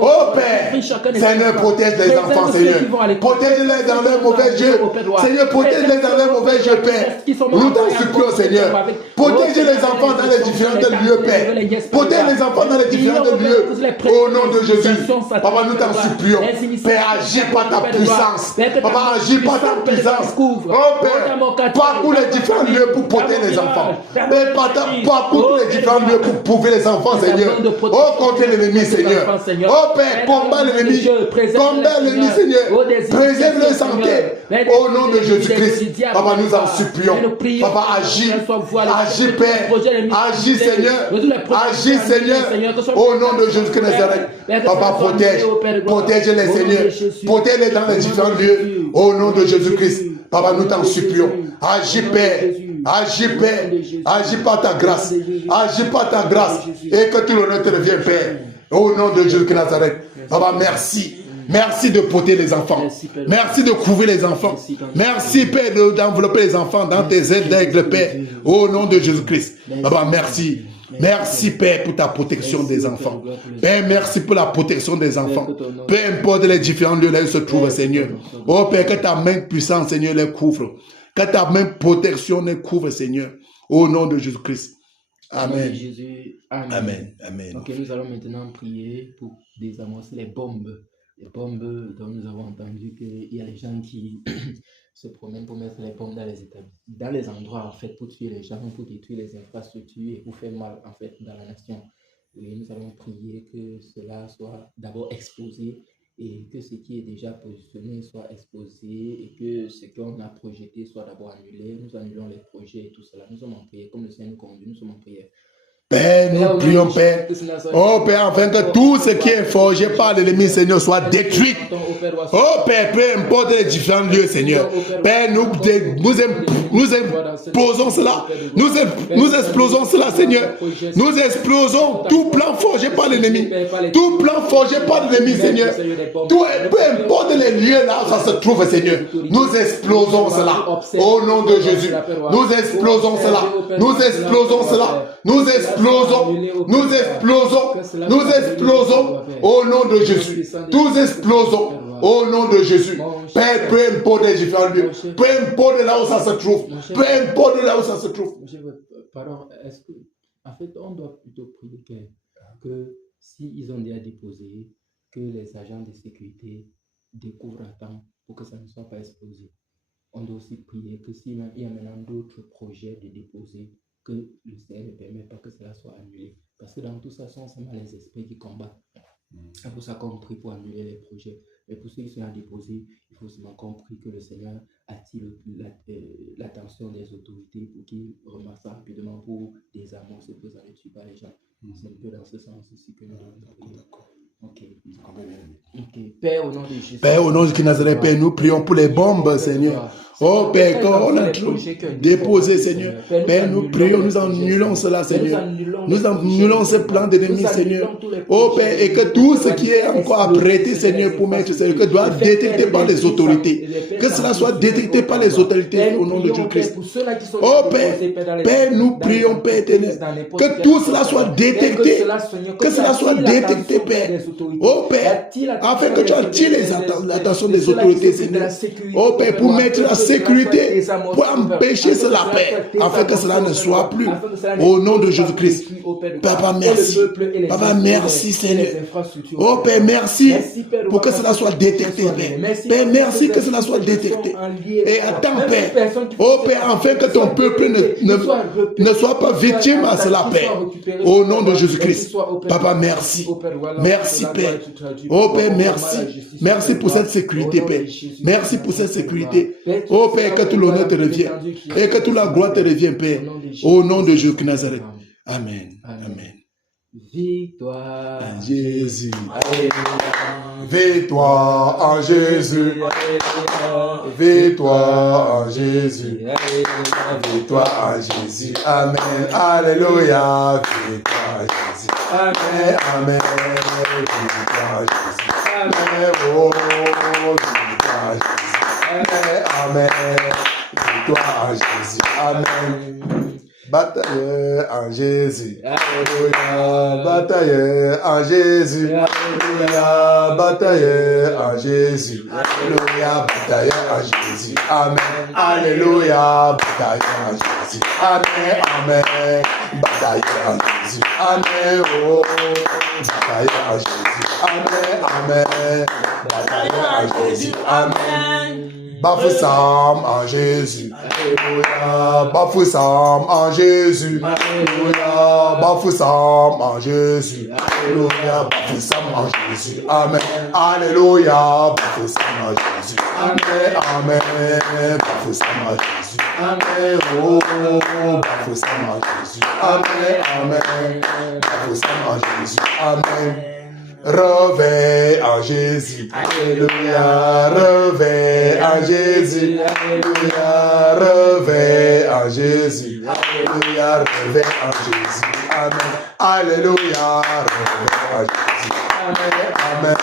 Oh Père, Seigneur, protège les enfants, Seigneur. Protège-les dans leurs mauvais jeux. Seigneur, protège-les dans leurs mauvais jeux, Père. Nous t'en supplions, Seigneur. Protège les enfants dans les différents lieux, Père. Protège les enfants dans les différents lieux. Au nom de Jésus. Papa, nous t'en supplions. Père, agis par ta puissance. Papa, agis par ta puissance. Oh Père, parcours les différents lieux pour protéger les enfants. Père, parcours les différents lieux pour prouver les enfants, Seigneur. Oh, contre l'ennemi, Seigneur. Oh Père, combat l'ennemi. Combat l'ennemi, Seigneur. Préserve leur santé. Au nom de Jésus-Christ. Papa, nous en supplions. Papa, agis. Agis, Père. Agis, Seigneur. Agis, Seigneur. Au nom de Jésus-Christ Nazareth. Papa, protège. Protège-les, Seigneur. Protège-les dans les différents lieux. Au nom de Jésus-Christ. Papa, nous t'en supplions. Agis, Père. Agis, Père. Agis par ta grâce. Agis par ta grâce. Et que tout l'honneur te revienne, Père. Au nom de Jésus-Christ Nazareth. Papa, merci. Merci de protéger les enfants. Merci de couvrir les enfants. Merci, Père, d'envelopper les enfants dans tes ailes d'aigle, Père. Au nom de Jésus-Christ. Papa, merci. Merci, Père, pour ta protection des enfants. Père, merci pour la protection des enfants. Peu importe les différents lieux là où ils se trouvent, Seigneur. Oh, Père, que ta main puissante, Seigneur, les couvre. Que ta main protection les couvre, Seigneur. Au nom de Jésus-Christ. Amen. Amen. Amen. Ok, nous allons maintenant prier pour désamorcer les bombes. Les bombes dont nous avons entendu qu'il y a des gens qui se promènent pour mettre les bombes dans les endroits, en fait, pour tuer les gens, pour détruire les infrastructures et pour faire mal, en fait, dans la nation. Et nous allons prier que cela soit d'abord exposé et que ce qui est déjà positionné soit exposé et que ce qu'on a projeté soit d'abord annulé. Nous annulons les projets et tout cela. Nous sommes en prière, comme le Seigneur nous conduit, nous sommes en prière. Père, nous prions, Père. Oh Père, afin que tout ce qui est forgé par l'ennemi, Seigneur, soit détruit. Oh Père, peu importe les différents lieux, Seigneur. Père, nous explosons cela. Nous explosons cela, Seigneur. Nous explosons tout plan forgé par l'ennemi. Tout plan forgé par l'ennemi, Seigneur. Peu importe les lieux là où ça se trouve, Seigneur. Nous explosons cela. Au nom de Jésus. Nous explosons cela. Nous explosons cela. Nous explosons, nous explosons, nous explosons au nom de Jésus. Nous explosons au nom de Jésus. Père, peu importe les différents lieux, peu importe là où ça se trouve, peu importe là où ça se trouve. Pardon, est-ce que, en fait, on doit plutôt prier que s'ils ont déjà déposé, que les agents de sécurité découvrent à temps pour que ça ne soit pas explosé. On doit aussi prier que s'il y a maintenant d'autres projets de déposer, que le Seigneur ne permet pas que cela soit annulé. Parce que dans tout ça, ce sont seulement les esprits qui combattent. C'est pour ça qu'on prie pour annuler les projets. Mais pour ceux qui sont à déposer, il faut seulement qu'on prie que le Seigneur attire l'attention des autorités pour qu'ils remarquent ça rapidement pour désamorcer, que ça ne tue pas les gens. C'est un peu dans ce sens aussi que nous devons prier. Ok. Père, au nom de Jésus. Père, au nom de Nazareth, Père, nous prions pour les bombes, Seigneur. Oh Père, quand on a déposé, Seigneur, Père, nous prions, nous annulons cela, Seigneur. Nous annulons ce plan d'ennemi, Seigneur. Oh Père, et que tout ce qui est encore apprêté, Seigneur, pour mettre, Seigneur, que doit être détecté par les autorités. Que cela soit détecté par les autorités au nom de Jésus-Christ. Oh Père, Père, nous prions, Père éternel, que tout cela soit détecté. Que cela soit détecté, Père. Oh Père, afin que tu attires l'attention des autorités, Seigneur. Oh Père, pour mettre la sécurité, pour empêcher cela, Père, afin que cela ne soit plus. Au nom de Jésus-Christ. Papa, merci. Papa, merci, Seigneur. Oh Père, merci pour que cela soit détecté, Père. Père, merci que cela soit détecté. Et attends, Père. Oh Père, afin que ton peuple ne soit pas victime à cela, Père. Au nom de Jésus-Christ. Papa, merci. Merci, Père. Oh Père, merci. Merci pour cette sécurité, Père. Merci pour cette sécurité. Oh Père, que tout l'honneur te revienne. Et que toute la gloire te revienne, Père. Au nom de Jésus Nazareth. Amen. Amen. Victoire en Jésus. Victoire en Jésus. Victoire en Jésus. Victoire en Jésus. Amen. Alléluia. Victoire en Jésus. Amen. Amen. Victoire en Jésus. Amen. Oh, victoire en Jésus. Amen. Amen. Victoire en Jésus. Amen. Batailleur en Jésus. Alléluia. Batailleur en Jésus. Alléluia. Batailleur en Jésus. Alléluia. Batailleur en Jésus. Amen. Alléluia. Batailleur en Jésus. Amen. Amen. Batailleur en Jésus. Amen. Oh. Batailleur en Jésus. Amen. Amen. Batailleur en Jésus. Amen. Bafoussam en Jésus. Alléluia. Bafoussam en Jésus. Alléluia. Bafoussam en Jésus. Alléluia. Bafoussam en Jésus. Amen. Alléluia. Bafoussam en Jésus. Amen. Amen. Bafoussam en Jésus. Amen. Oh. Bafoussam en Jésus. Amen. Amen. Bafoussam en Jésus. Amen. Réveil en Jésus. Alléluia. Réveil en Jésus. Alléluia. Réveil en Jésus. Alléluia. Réveil en Jésus. Amen. Alléluia. Réveil en Jésus. Amen. Amen.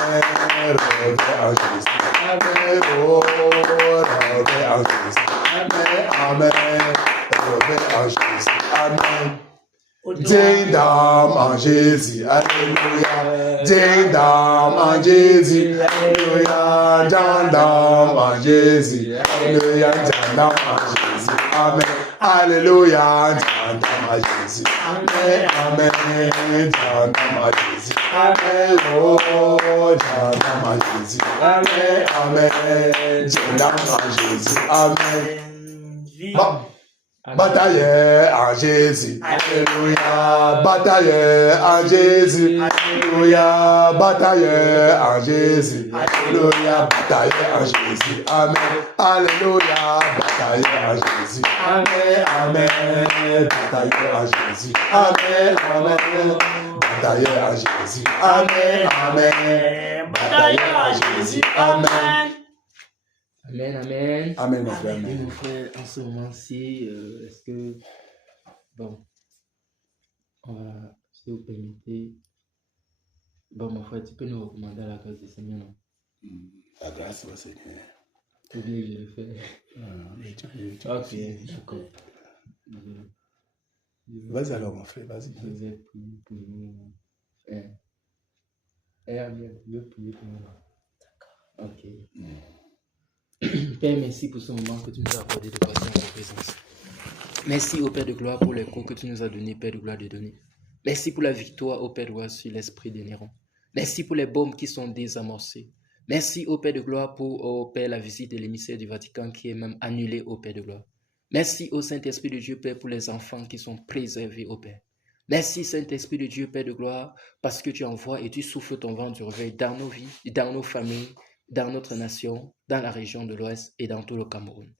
Réveil en Jésus. Amen. Oh. Réveil en Jésus. Amen. Amen. Réveil en Jésus. Amen. Dindam en Jésus, alléluia. Dindam en Jésus, alléluia. Dindam en Jésus, alléluia. Dindam en Jésus, amen. Alléluia. Dindam en Jésus, amen. Amen. Dindam en Jésus, amen. Oh, dindam en Jésus, amen. Amen. Dindam en Jésus, amen. Batailleur en Jésus. Alléluia. Batailleur en Jésus. Alléluia. Batailleur en Jésus. Alléluia. Batailleur en Jésus. Amen. Alléluia. Batailleur en Jésus. Amen. Amen. Batailleur en Jésus. Amen. Amen. Batailleur en Jésus. Amen. Amen. Batailleur en Jésus. Amen. Amen, amen. Amen, mon frère. Et mon frère, en ce moment-ci, est-ce que, bon, on va, si vous permettez, bon, mon frère, tu peux nous recommander à la grâce du Seigneur, non? La grâce du Seigneur. Ou bien je le fais. Ok, d'accord. Vas-y alors, mon frère, vas-y. Je vais prier pour nous. Je vais prier pour nous. D'accord. Ok. Père, merci pour ce moment que tu nous as accordé de passer en ta présence. Merci au Père de gloire pour les cours que tu nous as donnés, Père de gloire de donner. Merci pour la victoire au Père de gloire sur l'esprit de Néron. Merci pour les bombes qui sont désamorcées. Merci au Père de gloire pour, au Père, la visite de l'émissaire du Vatican qui est même annulée au Père de gloire. Merci au Saint-Esprit de Dieu, Père, pour les enfants qui sont préservés au Père. Merci Saint-Esprit de Dieu, Père de gloire, parce que tu envoies et tu souffles ton vent du réveil dans nos vies, dans nos familles, dans notre nation, dans la région de l'Ouest et dans tout le Cameroun.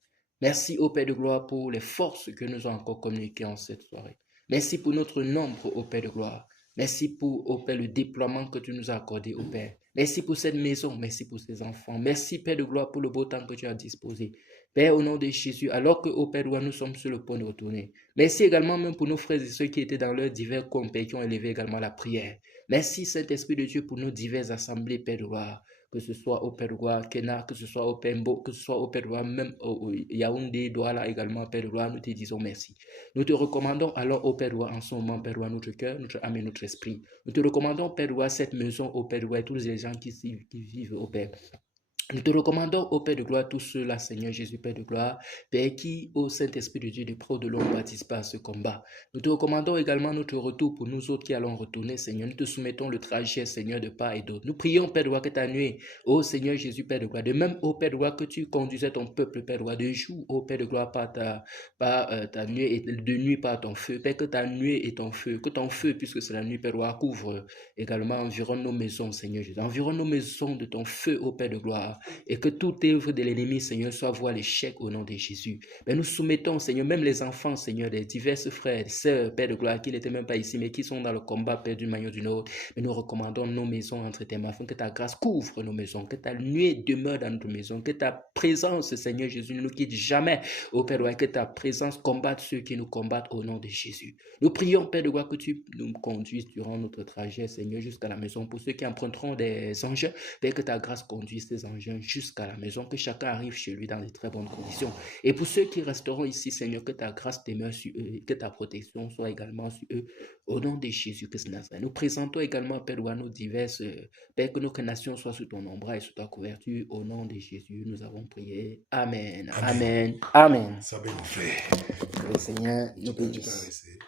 Merci au Père de gloire pour les forces que nous avons encore communiquées en cette soirée. Merci pour notre nombre au Père de gloire. Merci pour, au Père, le déploiement que tu nous as accordé au Père. Merci pour cette maison, merci pour ces enfants. Merci Père de gloire pour le beau temps que tu as disposé. Père, au nom de Jésus, alors que au Père de gloire, nous sommes sur le point de retourner. Merci également même pour nos frères et ceux qui étaient dans leurs divers compères qui ont élevé également la prière. Merci Saint-Esprit de Dieu pour nos diverses assemblées, Père de gloire. Que ce soit au Père de gloire, Kena, que ce soit au Pembo, que ce soit au Père de gloire, même au Yaoundé, Douala également, Père de gloire, nous te disons merci. Nous te recommandons alors au Père de gloire, en ce moment, Père de gloire, notre cœur, notre âme et notre esprit. Nous te recommandons, Père de gloire, cette maison au Père de gloire, et tous les gens qui vivent au Père. Nous te recommandons au Père de gloire tous ceux-là, Seigneur Jésus, Père de gloire, Père qui, au Saint-Esprit de Dieu, de pro de l'homme, baptise pas à ce combat. Nous te recommandons également notre retour pour nous autres qui allons retourner, Seigneur. Nous te soumettons le trajet, Seigneur, de part et d'autre. Nous prions, Père de gloire, que ta nuée, ô Seigneur Jésus, Père de gloire, de même, ô Père de gloire, que tu conduisais ton peuple, Père de gloire, de jour, ô Père de gloire, par ta nuée et de nuit par ton feu. Père, que ta nuée et ton feu, que ton feu, puisque c'est la nuit, Père de gloire, couvre également environ nos maisons, Seigneur Jésus. Environ nos maisons de ton feu, ô Père de gloire. Et que toute œuvre de l'ennemi, Seigneur, soit voie l'échec au nom de Jésus. Mais nous soumettons, Seigneur, même les enfants, Seigneur, des diverses frères, sœurs, Père de gloire, qui n'étaient même pas ici, mais qui sont dans le combat, Père, d'une manière ou d'une autre. Mais nous recommandons nos maisons entre tes mains, afin que ta grâce couvre nos maisons, que ta nuée demeure dans notre maison, que ta présence, Seigneur Jésus, ne nous quitte jamais, ô Père de gloire, que ta présence combatte ceux qui nous combattent au nom de Jésus. Nous prions, Père de gloire, que tu nous conduises durant notre trajet, Seigneur, jusqu'à la maison. Pour ceux qui emprunteront des engins, Père, que ta grâce conduise ces engins. engins jusqu'à la maison, que chacun arrive chez lui dans de très bonnes conditions. Et pour ceux qui resteront ici, Seigneur, que ta grâce demeure sur eux, que ta protection soit également sur eux, au nom de Jésus-Christ Nazareth. Nous présentons également, Père, nos diverses, Père, que nos nations soient sous ton ombre et sous ta couverture, au nom de Jésus, nous avons prié. Amen. Amen. Amen. Ça va nous faire. Le Seigneur nous Tu peux bénisse. arrêter.